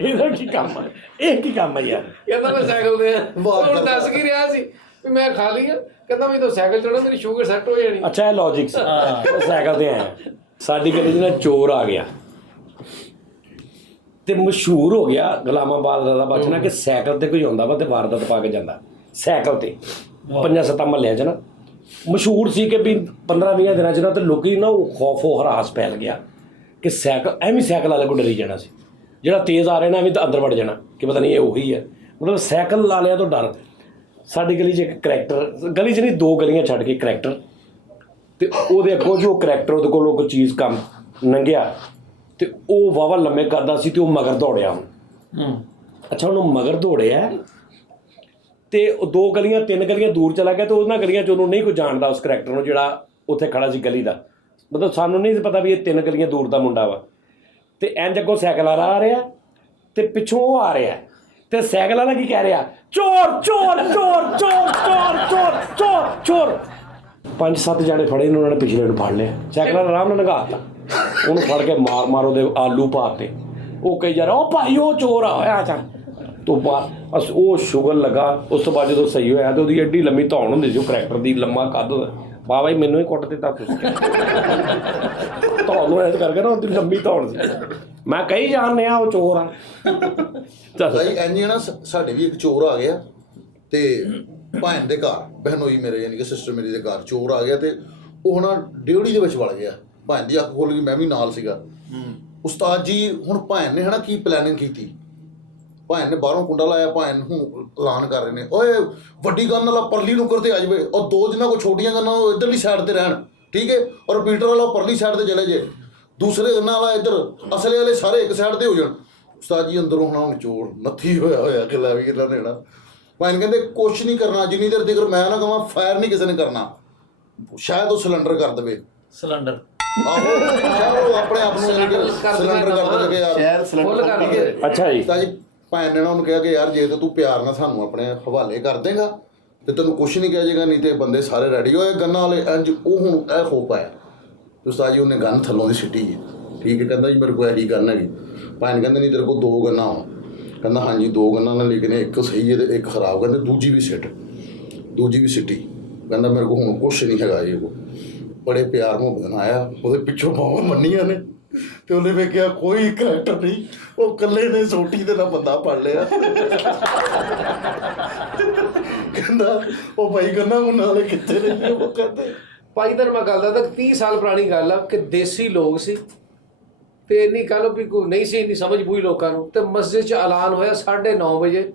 ਇਹਦਾ ਕੀ ਕੰਮ ਹੈ, ਇਹ ਕੀ ਕੰਮ ਹੈ ਯਾਰ? ਕਹਿੰਦਾ ਮੈਂ ਸਾਈਕਲ ਤੇ ਆਇਆ। ਹੁਣ ਦੱਸ ਕੀ ਰਿਹਾ ਸੀ ਵੀ ਮੈਂ ਖਾ ਲਈ ਆ, ਕਹਿੰਦਾ ਮੈਂ ਤਾਂ ਸਾਈਕਲ ਚੜ੍ਹਨਾ ਮੇਰੀ ਸ਼ੂਗਰ ਸੈੱਟ ਹੋ ਜਾਣੀ। ਅੱਛਾ ਇਹ ਲੌਜਿਕ ਸੀ, ਸਾਈਕਲ ਤੇ ਆਇਆ। ਸਾਡੀ ਗਲੀ 'ਚ ਨਾ ਚੋਰ ਆ ਗਿਆ ਤੇ ਮਸ਼ਹੂਰ ਹੋ ਗਿਆ ਗੁਲਾਮਾਬਾਦ ਦਾ ਬਚਨਾ ਕਿ ਸਾਈਕਲ ਤੇ ਕੋਈ ਆਉਂਦਾ ਵਾ ਤੇ ਵਾਰਦਾਤ ਪਾ ਕੇ ਜਾਂਦਾ ਸਾਈਕਲ ਤੇ। 5-7 ਮਹੱਲਿਆਂ 'ਚ ਨਾ ਮਸ਼ਹੂਰ ਸੀ ਕਿ ਵੀ 15-20 ਦਿਨਾਂ 'ਚ ਨਾ ਤੇ ਲੋਕੀ ਨਾ ਉਹ ਖੌਫੋ ਹਰਾਸ ਫੈਲ ਗਿਆ ਕਿ ਸਾਈਕਲ ਐਵੇਂ ਸਾਈਕਲ ਵਾਲੇ ਕੋਲ ਡਰੀ ਜਾਣਾ ਸੀ, ਜਿਹੜਾ ਤੇਜ਼ ਆ ਰਿਹਾ ਨਾ ਐਵੇਂ ਤਾਂ ਅੰਦਰ ਵੜ ਜਾਣਾ ਕਿ ਪਤਾ ਨਹੀਂ ਇਹ ਉਹੀ ਹੈ। ਮਤਲਬ ਸਾਈਕਲ ਵਾਲਿਆਂ ਤੋਂ ਡਰ। ਸਾਡੀ ਗਲੀ 'ਚ ਇੱਕ ਕਰੈਕਟਰ, ਗਲੀ 'ਚ ਨਹੀਂ 2 ਗਲੀਆਂ ਛੱਡ ਕੇ ਕਰੈਕਟਰ, ਤੇ ਉਹਦੇ ਅੱਗੋਂ ਜੋ ਕਰੈਕਟਰ ਉਹਦੇ ਕੋਲੋਂ ਕੋਈ ਚੀਜ਼ ਕੰਮ ਲੰਘਿਆ ਤੇ ਉਹ ਵਾਵਾ ਲੰਮੇ ਕਰਦਾ ਸੀ ਤੇ ਉਹ ਮਗਰ ਦੌੜਿਆ ਹੁਣ। ਅੱਛਾ ਉਹਨੂੰ ਮਗਰ ਦੌੜਿਆ ਤੇ ਉਹ 2 ਗਲੀਆਂ 3 ਗਲੀਆਂ ਦੂਰ ਚਲਾ ਗਿਆ ਤੇ ਉਹਨਾਂ ਗਲੀਆਂ 'ਚ ਉਹਨੂੰ ਨਹੀਂ ਕੋਈ ਜਾਣਦਾ ਉਸ ਕਰੈਕਟਰ ਨੂੰ ਜਿਹੜਾ ਉੱਥੇ ਖੜਾ ਸੀ ਗਲੀ ਦਾ। ਮਤਲਬ ਸਾਨੂੰ ਨਹੀਂ ਪਤਾ ਵੀ ਇਹ 3 ਗਲੀਆਂ ਦੂਰ ਦਾ ਮੁੰਡਾ ਵਾ। ਤੇ ਇੰਜ ਅੱਗੋਂ ਸਾਈਕਲ ਵਾਲਾ ਆ ਰਿਹਾ ਤੇ ਪਿੱਛੋਂ ਉਹ ਆ ਰਿਹਾ ਤੇ ਸਾਈਕਲ ਵਾਲਾ ਕੀ ਕਹਿ ਰਿਹਾ, ਚੋਰ ਚੋਰ ਚੋਰ ਚੋਰ ਚੋਰ ਚੋਰ ਚੋਰ ਚੋਰ। 5-7 ਜਾਣੇ ਫੜੇ ਨੇ, ਉਹਨਾਂ ਨੇ ਪਿਛਲੇ ਨੂੰ ਫੜ ਲਿਆ, ਸਾਈਕਲ ਵਾਲਾ ਆਰਾਮ ਨਾਲ ਲੰਘਾਤਾ, ਉਹਨੂੰ ਫੜ ਕੇ ਮਾਰ ਉਹਦੇ ਆਲੂ ਪਾਤੇ। ਉਹ ਕਹੀ ਜਾ ਰਿਹਾ ਉਹ ਭਾਈ ਉਹ ਚੋਰ ਆ ਹੋਇਆ ਚੱਲ ਤੋਂ ਬਾਅਦ ਬਸ ਉਹ ਸ਼ੁਗਰ ਲੱਗਾ। ਉਸ ਤੋਂ ਬਾਅਦ ਜਦੋਂ ਸਹੀ ਹੋਇਆ ਤੇ ਉਹਦੀ ਐਡੀ ਲੰਮੀ ਧੌਣ ਹੁੰਦੀ ਸੀ ਉਹ ਕਰੈਕਟਰ ਦੀ, ਲੰਮਾ ਕੱਦ ਹੁੰਦਾ। ਬਾਬਾ ਜੀ ਮੈਨੂੰ ਹੀ ਕੁੱਟ ਦਿੱਤਾ ਤੁਸੀਂ, ਤੁਹਾਨੂੰ ਐਂ ਕਰਕੇ ਨਾ ਉਹਦੀ ਲੰਮੀ ਧੌਣ ਸੀ। ਮੈਂ ਕਹੀ ਜਾਣਦੇ ਆ ਉਹ ਚੋਰ ਆ। ਭਾਈ ਇੰਜ ਨਾ ਸਾਡੇ ਵੀ ਇੱਕ ਚੋਰ ਆ ਗਿਆ ਤੇ ਭੈਣ ਦੇ ਘਰ, ਬਹਿਨੋਈ ਮੇਰੇ ਯਾਨੀ ਕਿ ਸਿਸਟਰ ਮੇਰੀ ਦੇ ਘਰ ਚੋਰ ਆ ਗਿਆ ਤੇ ਉਹ ਨਾ ਡਿਊਟੀ ਦੇ ਵਿੱਚ ਵੜ ਗਿਆ। ਭੈਣ ਦੀ ਅੱਖ ਖੁੱਲ ਗਈ, ਮੈਂ ਵੀ ਨਾਲ ਸੀਗਾ। ਉਸਤਾਦ ਜੀ ਹੁਣ ਭੈਣ ਨੇ ਹਨਾ ਕੀ ਪਲੈਨਿੰਗ ਕੀਤੀ, ਭੈਣ ਨੇ ਬਾਹਰੋਂ ਕੁੰਡਾ ਲਾਇਆ, ਭੈਣ ਨੂੰ ਐਲਾਨ ਕਰ ਰਹੇ ਨੇ ਓਏ ਵੱਡੀ ਗਨ ਵਾਲਾ ਪਰਲੀ ਨੁੱਕਰ ਤੇ ਆ ਜਾਵੇ ਔਰ 2 ਜਿਨ੍ਹਾਂ ਕੋਲ ਛੋਟੀਆਂ ਗੰਨਾਂ ਉਹ ਇੱਧਰਲੀ ਸਾਈਡ ਤੇ ਰਹਿਣ, ਠੀਕ ਹੈ, ਔਰ ਰਿਪੀਟਰ ਵਾਲਾ ਪਰਲੀ ਸਾਈਡ ਤੇ ਚਲੇ ਜੇ, ਦੂਸਰੇ ਗੰਨਾਂ ਵਾਲਾ ਇੱਧਰ, ਅਸਲੇ ਵਾਲੇ ਸਾਰੇ ਇੱਕ ਸਾਈਡ ਤੇ ਹੋ ਜਾਣ। ਉਸਤਾਦ ਜੀ ਅੰਦਰੋਂ ਹੁਣ ਚੋਰ ਨੱਥੀ ਹੋਇਆ ਕਿ ਲੈ ਵੀ ਕਿੱਦਾਂ ਦੇਣਾ। ਭੈਣ ਕਹਿੰਦੇ ਕੁਛ ਨਹੀਂ ਕਰਨਾ ਜਿੰਨੀ ਦੇਰ ਤੱਕ ਮੈਂ ਨਾ ਕਹਾਂ ਫਾਇਰ ਨਹੀਂ ਕਿਸੇ ਨੇ ਕਰਨਾ, ਸ਼ਾਇਦ ਉਹ ਸਿਲੰਡਰ ਕਰ ਦੇਵੇ। ਸਿਲੰਡਰ ਆਹੋ ਉਹ ਆਪਣੇ ਆਪ ਨੂੰ ਸਿਲੰਡਰ ਕਰ ਦੇਵੇ ਯਾਰ, ਸ਼ਾਇਦ ਸਿਲੰਡਰ। ਅੱਛਾ ਜੀ। ਤਾਂ ਜੀ ਭੈਣ ਨੇ ਨਾ ਉਹਨੂੰ ਕਿਹਾ ਕਿ ਯਾਰ ਜੇ ਤਾਂ ਤੂੰ ਪਿਆਰ ਨਾਲ ਸਾਨੂੰ ਆਪਣੇ ਹਵਾਲੇ ਕਰ ਦੇਗਾ ਤੇ ਤੈਨੂੰ ਕੁਛ ਨਹੀਂ ਕਿਹਾ ਜਾਏਗਾ, ਨਹੀਂ ਤੇ ਬੰਦੇ ਸਾਰੇ ਰੈਡੀ ਹੋਏ ਗੰਨਾਂ ਵਾਲੇ। ਇੰਜ ਉਹ ਹੁਣ ਇਹ ਹੋ ਪਾਇਆ ਤੇ ਉਸਤਾਦ ਜੀ ਉਹਨੇ ਗਨ ਥੱਲੋਂ ਦੀ ਸਿੱਟੀ ਜੀ। ਠੀਕ ਹੈ, ਕਹਿੰਦਾ ਜੀ ਮੇਰੇ ਕੋਲ ਇਹੀ ਗਨ ਹੈਗੀ। ਭਾਈ ਨੇ ਕਹਿੰਦੇ ਨਹੀਂ ਤੇਰੇ ਕੋਲ 2 ਗੰਨਾਂ ਵਾ। ਕਹਿੰਦਾ ਹਾਂਜੀ 2 ਗੰਨਾਂ ਨੇ, ਲੇਕਿਨ ਇੱਕ ਸਹੀ ਹੈ ਤੇ ਇੱਕ ਖਰਾਬ। ਕਹਿੰਦੇ ਦੂਜੀ ਵੀ ਸਿੱਟੀ। ਕਹਿੰਦਾ ਮੇਰੇ ਕੋਲ ਹੁਣ ਕੁਛ ਨਹੀਂ ਹੈਗਾ ਜੀ। ਉਹ ਬੜੇ ਪਿਆਰ ਮੁਹੱਬਤ ਨਾਲ ਆਇਆ, ਉਹਦੇ ਪਿੱਛੋਂ ਬਾਹਾਂ ਮੰਨੀਆਂ ਨੇ ਤੇ ਉਹਨੇ ਵੇਖਿਆ ਕੋਈ ਕਰੈਕਟਰ ਨਹੀਂ, ਉਹ ਇਕੱਲੇ ਨੇ ਸੋਟੀ ਦੇ ਨਾਲ ਬੰਦਾ ਫੜ ਲਿਆ। ਕਹਿੰਦਾ ਉਹ ਭਾਈ ਗੰਨਾਂ ਮੁੰਨਾਂ ਵਾਲੇ ਕਿੱਥੇ ਨੇ? ਉਹ ਕਹਿੰਦੇ ਭਾਈ ਤੁਹਾਨੂੰ ਮੈਂ ਗੱਲ ਦੱਸਦਾ 30 ਸਾਲ ਪੁਰਾਣੀ ਗੱਲ ਆ ਕਿ ਦੇਸੀ ਲੋਕ ਸੀ ਤੇ ਇੰਨੀ ਕਹ ਲਓ ਵੀ ਕੋਈ ਨਹੀਂ ਸੀ ਇੰਨੀ ਸਮਝ ਬੂਝੀ ਲੋਕਾਂ ਨੂੰ। ਤੇ ਮਸਜਿਦ 'ਚ ਐਲਾਨ ਹੋਇਆ 9:30 ਵਜੇ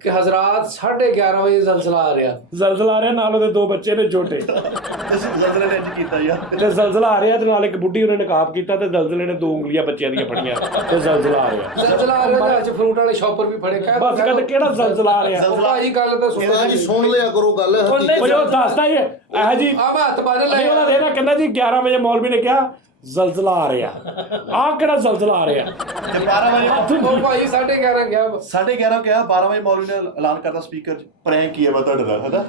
ਕਿ ਹਜ਼ਰਾਤ 11:30 ਵਜੇ ਜ਼ਲਜ਼ਲਾ ਆ ਰਿਹਾ। ਜ਼ਲਜ਼ਲਾ ਆ ਰਿਹਾ, ਨਾਲ ਉਹਦੇ 2 ਬੱਚੇ ਨੇ ਛੋਟੇ ਜ਼ਲਜ਼ਲੇ ਨੇ ਇੰਜ ਕੀਤਾ ਯਾਰ। ਤੇ ਜ਼ਲਜ਼ਲਾ ਆ ਰਿਹਾ ਤੇ ਨਾਲ ਇੱਕ ਬੁੱਢੀ ਉਹਨੇ ਨਕਾਬ ਕੀਤਾ ਤੇ ਜ਼ਲਜ਼ਲੇ ਨੇ 2 ਉਂਗਲੀਆਂ ਬੱਚਿਆਂ ਦੀਆਂ ਫੜੀਆਂ ਤੇ ਜ਼ਲਜ਼ਲਾ ਆ ਰਿਹਾ। ਜ਼ਲਜ਼ਲਾ ਆ ਰਿਹਾ ਤੇ ਫਰੂਟ ਵਾਲੇ ਸ਼ਾਪਰ ਵੀ ਫੜੇ। ਬਸ ਕਹਿੰਦੇ ਕਿਹੜਾ ਜ਼ਲਜ਼ਲਾ ਆ ਰਿਹਾ? ਉਹ ਭਾਈ ਗੱਲ ਤਾਂ ਉਸਤਾਦ ਜੀ ਸੁਣ ਲਿਆ ਕਰੋ ਗੱਲ ਹਕੀਕਤ। ਉਹ ਦੱਸਦਾ ਹੀ ਇਹ ਜੀ ਆ ਮੈਂ ਹੱਥ ਬੰਨ ਨਹੀਂ, ਲਿਆ। ਉਹਦਾ ਦੇਖਦਾ ਕਹਿੰਦਾ ਜੀ 11 ਵਜੇ ਮੌਲਵੀ ਨੇ ਕਿਹਾ ਜ਼ਲਜ਼ਲਾ ਆ ਰਿਹਾ। ਆਹ ਕਿਹੜਾ ਜ਼ਲਜ਼ਲਾ ਆ ਰਿਹਾ? ਤੇ 12 ਵਜੇ ਉਹ ਭਾਈ 11:30 ਗਿਆ। 11:30 ਕਿਹਾ, 12 ਵਜੇ ਮੌਲਵੀ ਨੇ ਐਲਾਨ ਕਰਤਾ ਸਪੀਕਰ 'ਚ, ਪ੍ਰੈਂਕ ਕੀ ਹੈ ਮੈਂ ਤੁਹਾਡੇ ਨਾਲ, ਹੈਨਾ।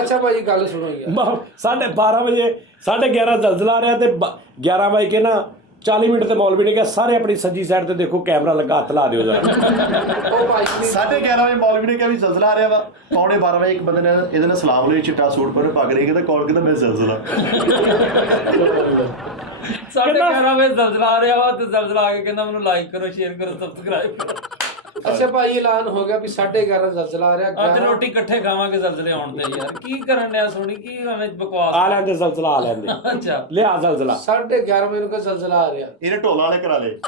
ਅੱਛਾ ਭਾਈ ਗੱਲ ਸੁਣੋ ਯਾਰ। 12:30 ਵਜੇ 11:30 ਜ਼ਲਜ਼ਲਾ ਆ ਰਿਹਾ ਤੇ 11 ਵਜੇ ਕੇ ਨਾ 40 ਮਿੰਟ ਤੇ ਮੌਲਵੀ ਨੇ ਕਿਹਾ ਸਾਰੇ ਆਪਣੀ ਸੱਜੀ ਸਾਈਡ ਤੇ ਦੇਖੋ, ਕੈਮਰਾ ਲੱਗਾ, ਹੱਥ ਲਾ ਦਿਓ ਜਰਾ। ਉਹ ਭਾਈ 11:30 ਵਜੇ ਮੌਲਵੀ ਨੇ ਕਿਹਾ ਵੀ ਜ਼ਲਜ਼ਲਾ ਆ ਰਿਹਾ ਵਾ। 12:15 ਵਜੇ ਇੱਕ ਬੰਦੇ ਨੇ ਇਹਦੇ ਨਾਲ ਸਲਾਮ ਲਈ, ਚਿੱਟਾ ਸੂਟ ਪਾਉਣ, ਪੱਗ ਰਹੀ, ਕਹਿੰਦਾ ਕੌਣ? ਕਹਿੰਦਾ ਮੈਂ ਜ਼ਲਜ਼ਲਾ। 11:30 ਵਜੇ ਜ਼ਲਜ਼ਲਾ ਆ ਰਿਹਾ ਵਾ ਤੇ ਜ਼ਲਜ਼ਲਾ ਆ ਕੇ ਕਹਿੰਦਾ ਮੈਨੂੰ ਲਾਈਕ ਕਰੋ, ਸ਼ੇਅਰ ਕਰੋ, ਸਬਸਕ੍ਰਾਈਬ ਕਰੋ। ਅੱਛਾ ਭਾਈ ਐਲਾਨ ਹੋ ਗਿਆ ਵੀ 11:30 ਜ਼ਲਜ਼ਲਾ ਆ ਰਿਹਾ। ਅੱਜ ਰੋਟੀ ਇਕੱਠੇ ਖਾਵਾਂਗੇ ਜ਼ਲਜ਼ਲੇ ਆਉਣ ਤੇ। ਯਾਰ ਕੀ ਕਰਨ ਡਿਆ ਸੋਣੀ, ਕੀ ਐਵੇਂ ਬਕਵਾਸ। ਆ ਲੈਂਦੇ ਜ਼ਲਜ਼ਲਾ, ਆ ਲੈਂਦੇ, ਅੱਛਾ ਲਿਆ ਜ਼ਲਜ਼ਲਾ। 11:30 ਵਜੇ ਨੂੰ ਕਿ ਜ਼ਲਜ਼ਲਾ ਆ ਰਿਹਾ। ਇਹਨੇ ਢੋਲਾਂ ਵਾਲੇ ਕਰਾ ਲਏ।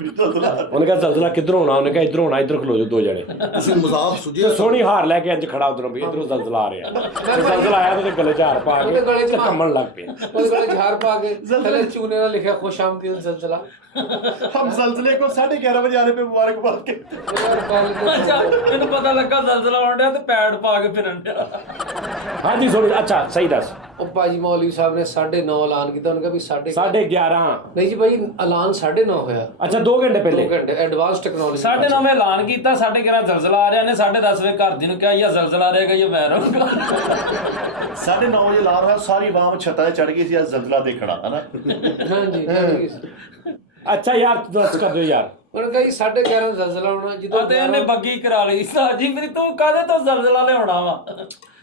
ਜ਼ਲਜ਼ਲਾ ਉਹਨੇ ਕਿਹਾ ਜ਼ਲਜ਼ਲਾ ਕਿੱਧਰੋਂ ਆਉਣਾ? ਉਹਨੇ ਕਿਹਾ ਇੱਧਰੋਂ ਆਉਣਾ, ਇੱਧਰ ਖਲੋ ਜਾਓ 2 ਜਣੇ। ਤੁਸੀਂ ਮਜ਼ਾਕ ਸੁਝਿਆ ਤੇ ਸੋਹਣੀ ਹਾਰ ਲੈ ਕੇ ਇੰਜ ਖੜਾ ਉਧਰੋਂ ਵੀ ਇੱਧਰੋਂ ਜ਼ਲਜ਼ਲਾ ਆ ਰਿਹਾ। ਤੇ ਜ਼ਲਜ਼ਲਾ ਆਇਆ ਤੇ ਉਹਦੇ ਗਲੇ 'ਚ ਹਾਰ ਪਾ ਕੇ ਤੇ ਕੰਮਣ ਲੱਗ ਪਿਆ। ਉਹਦੇ ਕੋਲ ਝਾੜ ਪਾ ਕੇ ਥੱਲੇ ਚੂਨੇ ਨਾਲ ਲਿਖਿਆ ਖੁਸ਼ ਆਮਦੀਦ ਜ਼ਲਜ਼ਲਾ। ਹਮ ਜ਼ਲਜ਼ਲੇ ਕੋ 11:30 ਵਜੇ ਆने पे मुबारकबाद के। ਅੱਛਾ ਮੈਨੂੰ ਪਤਾ ਲੱਗਾ ਜ਼ਲਜ਼ਲਾ ਆਉਣ ਡਿਆ ਤੇ ਪੈਡ ਪਾ ਕੇ ਫਿਰਨ ਡਿਆ। ਹਾਂਜੀ ਸੋਹਣੀ, ਅੱਛਾ ਸਹੀ ਦੱਸ। ਉਹ ਭਾਜੀ ਮੌਲਵੀ ਸਾਹਿਬ ਨੇ 9:30 ਐਲਾਨ ਕੀਤਾ। ਉਹਨੇ ਕਿਹਾ ਵੀ 11:30 ਨਹੀਂ ਜੀ ਭਾਈ ਐਲਾਨ 9:30 ਹੋਇਆ। ਅੱਛਾ 2 ਘੰਟੇ 2 ਪਹਿਲੇ। ਘੰਟੇ ਐਡਵਾਂਸ ਟੈਕਨੋਲੋਜੀ। 9:30 ਮੈਂ ਐਲਾਨ ਕੀਤਾ, 11:30 ਜ਼ਲਜ਼ਲਾ ਆ ਰਿਹਾ ਨੇ। 10:30 ਵਜੇ ਘਰ ਦੀ ਨੂੰ ਕਿਹਾ ਯਾ ਜ਼ਲਜ਼ਲਾ ਆ ਰਿਹਾ ਜਾਂ ਮੈਂ ਰਹੂੰਗਾ। 9:30 ਵਜੇ ਐਲਾਨ ਹੋਇਆ, ਸਾਰੀ ਆਵਾਮ ਛੱਤਾਂ 'ਤੇ ਚੜ੍ਹ ਗਈ ਸੀ ਅੱਜ ਜ਼ਲਜ਼ਲਾ ਦੇਖਣਾ, ਹਨਾ। ਹਾਂਜੀ। ਅੱਛਾ ਯਾਰ ਦੱਸ ਕਰ ਦਿਓ ਯਾਰ। ਉਹਨੇ ਕਿਹਾ ਜੀ 11:30 ਜ਼ਲਜ਼ਲਾ ਆਉਣਾ। ਜਦੋਂ ਤੇ ਇਹਨੇ ਬੱਗੀ ਕਰਾ ਲਈ ਸਾਜੀ ਮੇਰੀ, ਤੂੰ ਕਾਹਦੇ ਤੋਂ ਜ਼ਲਜ਼ਲਾ ਲਿਆਉਣਾ ਵਾ?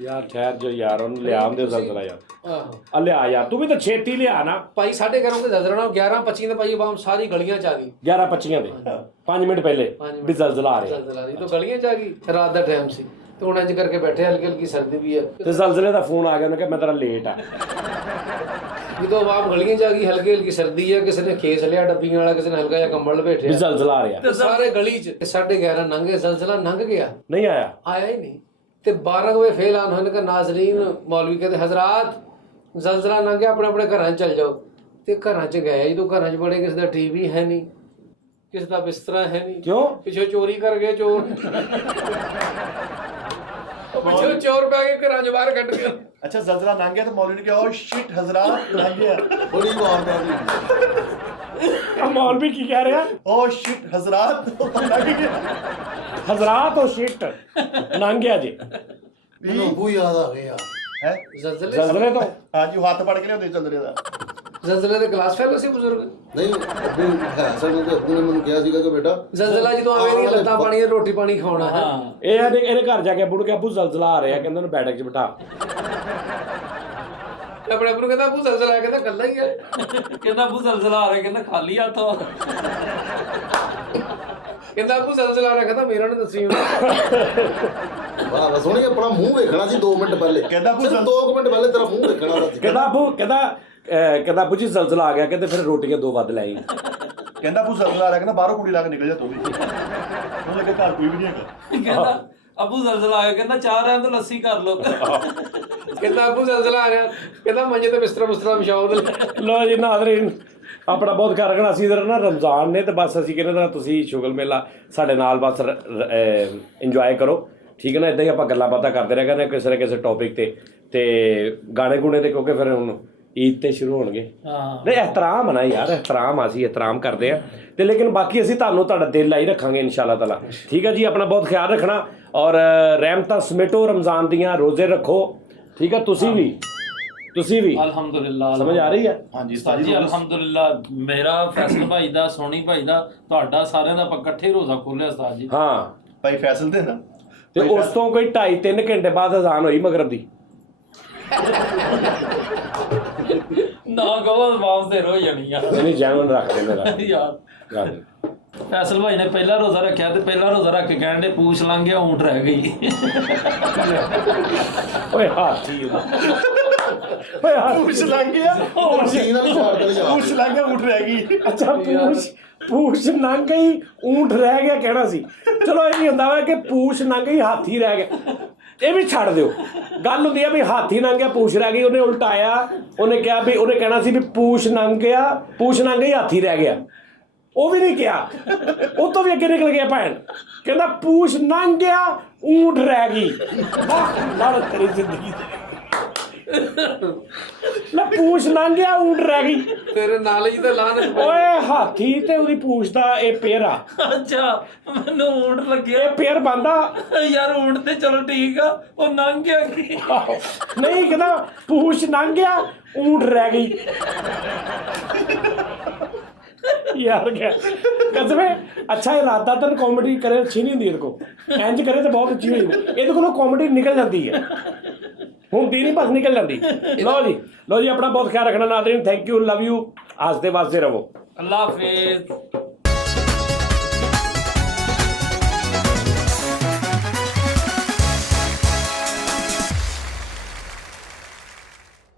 ਯਾਰ ਠਹਿਰ ਜੋ ਯਾਰ, ਉਹਨੂੰ ਲਿਆ ਆਉਂਦੇ ਜ਼ਲਜ਼ਲਾ ਯਾਰ। ਆਹੋ ਆ ਲਿਆ ਯਾਰ, ਤੂੰ ਵੀ ਤਾਂ ਛੇਤੀ ਲਿਆ ਨਾ। ਭਾਈ 11:30 ਤੇ ਜ਼ਲਜ਼ਲਾ ਆਉਣਾ। 11:25 ਤੇ ਭਾਈ ਆਵਾਮ ਸਾਰੀ ਗਲੀਆਂ 'ਚ ਆ ਗਈ। 11:25 ਦੇ 5 ਮਿੰਟ ਪਹਿਲੇ ਵੀ ਜ਼ਲਜ਼ਲਾ ਆ ਰਿਹਾ। ਜ਼ਲਜ਼ਲਾ ਨਹੀਂ ਤਾਂ ਗਲੀਆਂ 'ਚ ਆ ਗਈ। ਰਾਤ ਦਾ ਟਾਈਮ ਸੀ ਤੇ ਹੁਣ ਇੰਜ ਕਰਕੇ ਬੈਠੇ, ਹਲਕੀ ਹਲਕੀ ਸਰਦੀ ਵੀ ਹੈ। ਤੇ ਜ਼ਲਜ਼ਲੇ ਦਾ ਫੋਨ ਆ ਗਿਆ, ਉਹਨੇ ਕਿਹਾ ਮੈਂ ਤੇਰਾ ਲੇਟ ਆ। ਜਦੋਂ ਆਵਾਮ ਗਲੀਆਂ 'ਚ ਆ ਗਈ, ਹਲਕੀ ਹਲਕੀ ਸਰਦੀ ਹੈ, ਕਿਸੇ ਨੇ ਖੇਸ ਲਿਆ ਡੱਬੀਆਂ ਵਾਲਾ, ਕਿਸੇ ਨੇ ਹਲਕਾ ਜਿਹਾ ਕੰਬਲ ਵੀ ਲਪੇਟਿਆ, ਜ਼ਲਜ਼ਲਾ ਆ ਰਿਹਾ। ਤੇ ਸਾਰੇ ਗਲੀ 'ਚ 11:30 ਲੰਘੇ, ਜ਼ਲਜ਼ਲਾ ਲੰਘ ਗਿਆ, ਨਹੀਂ ਆਇਆ। ਆਇਆ ਹੀ ਨਹੀਂ। ਤੇ 12 ਵਜੇ ਫੇਲ ਆਨ ਹੋਣ ਕਿ ਨਾਜ਼ਰੀਨ ਮੌਲਵੀ ਕਹਿੰਦੇ ਹਜ਼ਰਾਤ ਜ਼ਲਜ਼ਲਾ ਲੰਘ ਗਿਆ, ਆਪਣੇ ਆਪਣੇ ਘਰਾਂ 'ਚ ਚੱਲ ਜਾਓ। ਤੇ ਘਰਾਂ 'ਚ ਗਏ। ਜਦੋਂ ਘਰਾਂ 'ਚ ਬੜੇ, ਕਿਸੇ ਦਾ ਟੀਵੀ ਹੈ ਨਹੀਂ, ਕਿਸੇ ਦਾ ਬਿਸਤਰਾ ਹੈ ਨਹੀਂ। ਕਿਉਂ? ਪਿੱਛੇ ਚੋਰੀ ਕਰ ਗਏ ਚੋਰ। ਪਿੱਛੇ ਚੋਰ ਪੈ ਕੇ ਘਰਾਂ 'ਚ ਬਾਹਰ ਕੱਢ ਗਏ। ਅੱਛਾ ਜ਼ਲਜ਼ਲਾ ਲੰਘ ਗਿਆ ਤਾਂ ਮੌਲਵੀ ਨੇ ਕਿਹਾ ਓ ਸ਼ਿਟ ਹਜ਼ਰਾਤ ਲੰਘ ਗਿਆ। ਬੜੀ ਵਾਰਦਾਤ। ਆ ਮੌਲਵੀ ਕੀ ਕਹਿ ਰਿਹਾ? ਓ ਸ਼ਿਟ ਹਜ਼ਰਾਤ ਲੰਘ ਗਿਆ। ਹਜ਼ਰਾਤ ਉਹ ਸ਼ਿਟ ਲੰਘ ਗਿਆ ਜੀ। ਮੈਨੂੰ ਉਹ ਯਾਦ ਆ ਗਿਆ। ਹੈ ਜ਼ਲਜ਼ਲੇ ਤੋਂ ਹਾਂਜੀ, ਉਹ ਹੱਥ ਫੜ ਕੇ ਲਿਆਉਂਦੇ ਜ਼ਲਜ਼ਲੇ ਦਾ। ਜ਼ਲਜ਼ਲੇ ਦੇ ਕਲਾਸ ਫੈਲੋ ਸੀ ਬਜ਼ੁਰਗ। ਨਹੀਂ ਅੱਬੂ ਹੈ ਸਾਨੂੰ, ਤੇ ਅੱਬੂ ਨੇ ਮੈਨੂੰ ਕਿਹਾ ਸੀਗਾ ਕਿ ਬੇਟਾ ਜ਼ਲਜ਼ਲਾ ਜਦੋਂ ਆਵੇ ਨਹੀਂ ਲੱਤਾਂ ਪਾਣੀ ਰੋਟੀ ਪਾਣੀ ਖਾਣਾ ਹੈ। ਇਹ ਇਹਦੇ ਘਰ ਜਾ ਕੇ ਬੁੜ ਕੇ ਅੱਬੂ ਜ਼ਲਜ਼ਲਾ ਆ ਰਿਹਾ, ਕਹਿੰਦਾ ਉਹਨੂੰ ਬੈਠਕ 'ਚ ਬਿਠਾ। ਆਪਣੇ ਆਪ ਨੂੰ ਕਹਿੰਦਾ ਬੂ ਜ਼ਲਜ਼ਲਾ ਆਇਆ, ਕਹਿੰਦਾ ਕੱਲਾ ਹੀ ਹੈ। ਕਹਿੰਦਾ ਬੂ ਜ਼ਲਜ਼ਲਾ ਆ ਰਿਹਾ, ਕਹਿੰਦਾ ਖਾਲੀ ਹੱਥ ਵਾ। ਕਹਿੰਦਾ ਬੂ ਜ਼ਲਜ਼ਲਾ ਆ ਰਿਹਾ, ਕਹਿੰਦਾ ਮੇਰਾ ਨੂੰ ਦੱਸੀ। ਵਾਹ ਬਸ ਉਹਨੇ ਆਪਣਾ ਮੂੰਹ ਵੇਖਣਾ ਸੀ 2 ਮਿੰਟ ਪਹਿਲੇ। ਕਹਿੰਦਾ ਅੱਬੂ ਸਿਰਫ 2 ਮਿੰਟ ਪਹਿਲੇ ਤੇਰਾ ਮੂੰਹ ਵੇਖਣਾ ਸੀ। ਕਹਿੰਦਾ ਅੱਬੂ ਕਹਿੰਦਾ ਅੱਬੂ ਜੀ ਜ਼ਲਜ਼ਲਾ ਆ ਗਿਆ, ਕਹਿੰਦੇ ਫਿਰ ਰੋਟੀਆਂ 2 ਵੱਧ ਲੈ ਆਈ। ਕਹਿੰਦਾ ਅੱਬੂ ਜ਼ਲਜ਼ਲਾ ਆ ਰਿਹਾ, ਕਹਿੰਦਾ ਬਾਹਰੋਂ ਕੁੜੀ ਲਾ ਕੇ ਨਿਕਲ ਜਾ ਤੂੰ ਵੀ। ਉਹਨੂੰ ਲੱਗਾ ਘਰ ਕੋਈ ਵੀ ਨਹੀਂ ਹੈਗਾ। ਕਹਿੰਦਾ ਅਬੂ ਜ਼ਲਜ਼ਲਾ ਆ ਗਿਆ, ਕਹਿੰਦਾ ਚਾਹ ਰਹਿਣ ਤੋਂ ਲੱਸੀ ਕਰ ਲੋ। ਕਹਿੰਦਾ ਬੂ ਜ਼ਲਜ਼ਲਾ ਆ ਰਿਹਾ, ਕਹਿੰਦਾ ਮੰਜੇ ਤੇ ਬਿਸਤਰਾ ਵਿਛਾਓ। ਲੋ ਜੀ ਨਾਜ਼ਰੀਨ, ਆਪਣਾ ਬਹੁਤ ਖਿਆਲ ਰੱਖਣਾ। ਅਸੀਂ ਇਧਰ ਨਾ ਰਮਜ਼ਾਨ ਨੇ ਤੇ ਬਸ ਅਸੀਂ ਕਹਿੰਦੇ ਤਾਂ ਤੁਸੀਂ ਸ਼ੁਗਲ ਮੇਲਾ ਸਾਡੇ ਨਾਲ ਬਸ ਇੰਜੋਏ ਕਰੋ, ਠੀਕ ਹੈ ਨਾ। ਇਦਾਂ ਹੀ ਆਪਾਂ ਗੱਲਾਂ ਬਾਤਾਂ ਕਰਦੇ ਰਹਿ ਕਰਦੇ ਕਿਸੇ ਨਾ ਕਿਸੇ ਟੌਪਿਕ ਤੇ ਗਾਣੇ ਗੁਣੇ ਤੇ, ਕਿਉਂਕਿ ਫਿਰ ਹੁਣ ਈਦ ਤੇ ਸ਼ੁਰੂ ਹੋਣਗੇ। ਨਹੀਂ ehਤਰਾਮ ਹੈ ਨਾ ਯਾਰ, ehਤਰਾਮ ਅਸੀਂ ehਤਰਾਮ ਕਰਦੇ ਆ ਤੇ ਲੇਕਿਨ ਬਾਕੀ ਅਸੀਂ ਤੁਹਾਡਾ ਦਿਲ ਲਾਈ ਰੱਖਾਂਗੇ ਇਨਸ਼ਾਅੱਲਾ ਤਾਲਾ। ਠੀਕ ਹੈ ਜੀ, ਆਪਣਾ ਬਹੁਤ ਖਿਆਲ ਰੱਖਣਾ ਔਰ ਰਹਿਮਤਾਂ ਸਮੇਟੋ ਰਮਜ਼ਾਨ ਦੀਆਂ, ਰੋਜ਼ੇ ਰੱਖੋ, ਠੀਕ ਹੈ। ਤੁਸੀਂ ਵੀ ਤੁਸੀਂ ਵੀ ਅਲਹਮਦੁਲਿਲਾ ਸਮਝ ਆ ਰਹੀ ਹੈ? ਹਾਂਜੀ ਉਸਤਾਦ ਜੀ ਅਲਹਮਦੁਲਿਲਾ ਮੇਰਾ ਫੈਸਲ ਭਾਈ ਦਾ ਸੋਹਣੀ ਭਾਈ ਦਾ ਤੁਹਾਡਾ ਸਾਰਿਆਂ ਦਾ ਆਪਾਂ ਇਕੱਠੇ ਰੋਜ਼ਾ ਖੋਲਿਆ ਉਸਤਾਦ ਜੀ। ਹਾਂ ਭਾਈ ਫੈਸਲ ਤੇ ਨਾ ਤੇ ਉਸ ਤੋਂ ਕੋਈ 2.5-3 ਘੰਟੇ ਬਾਅਦ ਅਜ਼ਾਨ ਹੋਈ ਮਗਰਬ ਦੀ। ਨਾ ਕਹੋ ਵਾਪਸ ਦੇਰ ਹੋ ਜਾਣੀ ਆ ਨਹੀਂ ਜੈਮਨ ਰੱਖ ਦੇ ਮੇਰਾ ਯਾਰ। ਗੱਲ। ਫੈਸਲ ਭਾਈ ਨੇ ਪਹਿਲਾ ਰੋਜ਼ਾ ਰੱਖਿਆ ਤੇ ਪਹਿਲਾ ਰੋਜ਼ਾ ਰੱਖ ਕੇ ਕਹਿਣ ਦੇ ਪੂਛ ਲੰਘ ਗਿਆ ਊਂਠ ਰਹਿ ਗਈ। ਓਏ ਹਾਥੀ ਓਏ ਹਾਥੀ ਪੁੱਛ ਲੰਘ ਗਿਆ ਮਸ਼ੀਨ ਵਾਲੀ ਛਾੜ ਦੇ ਜਾ ਪੁੱਛ ਲੰਘ ਗਿਆ ਉੱਠ ਰਹਿ ਗਈ। ਅੱਛਾ ਪੂਛ ਲੰਘ ਗਈ ਊਂਠ ਰਹਿ ਗਿਆ ਕਹਿਣਾ ਸੀ। ਚਲੋ ਇਹ ਵੀ ਹੁੰਦਾ ਵਾ ਕਿ ਪੂਛ ਲੰਘ ਗਈ ਹਾਥੀ ਰਹਿ ਗਿਆ। ਇਹ ਵੀ ਛੱਡ ਦਿਓ। ਗੱਲ ਹੁੰਦੀ ਆ ਵੀ ਹਾਥੀ ਲੰਘ ਗਿਆ ਪੂਛ ਰਹਿ ਗਈ। ਉਹਨੇ ਉਲਟਾਇਆ ਉਹਨੇ ਕਿਹਾ ਵੀ ਉਹਨੇ ਕਹਿਣਾ ਸੀ ਵੀ ਪੂਛ ਲੰਘ ਗਈ ਹਾਥੀ ਰਹਿ ਗਿਆ। ਉਹ ਵੀ ਨਹੀਂ ਕਿਹਾ ਉਹ ਤੋਂ ਵੀ ਅੱਗੇ ਨਿਕਲ ਗਿਆ ਭੈਣ ਕਹਿੰਦਾ ਪੂਛ ਲੰਘ ਗਿਆ ਊਂਠ ਰਹਿ ਗਈ। ਲੜ ਤੇਰੀ ਜ਼ਿੰਦਗੀ ਲੈ ਪੂਛ ਲੰਘ ਗਿਆ ਊਂਠ ਰਹਿ ਗਈ। ਤੇਰੇ ਨਾਲ ਹੀ ਤਾਂ ਲਾਹਨਤ ਓਏ ਹਾਥੀ ਤੇ ਉਹਦੀ ਪੂਛ ਦਾ ਇਹ ਪੇਰ ਆ। ਅੱਛਾ ਮੈਨੂੰ ਊਂਠ ਲੱਗਿਆ ਇਹ ਪੇਰ ਬੰਦਾ ਯਾਰ ਊਂਠ ਤੇ ਚਲੋ ਠੀਕ ਆ ਉਹ ਲੰਘ ਗਿਆ ਕੀ ਨਹੀਂ ਕਹਿੰਦਾ ਪੂਛ ਲੰਘ ਗਿਆ ਊਂਠ ਰਹਿ ਗਈ। यार क्या कसमे अच्छा इरादा तो कॉमेडी करे अच्छी नहीं होंगी इनको इंज करे तो बहुत अच्छी होगी। ये को कॉमेडी निकल जाती है होंगी नहीं बस निकल जाती। लो जी अपना बहुत ख्याल रखना नाज़रीन। थैंक यू लव यू हंसते वास्ते रहो। अल्लाह हाफिज।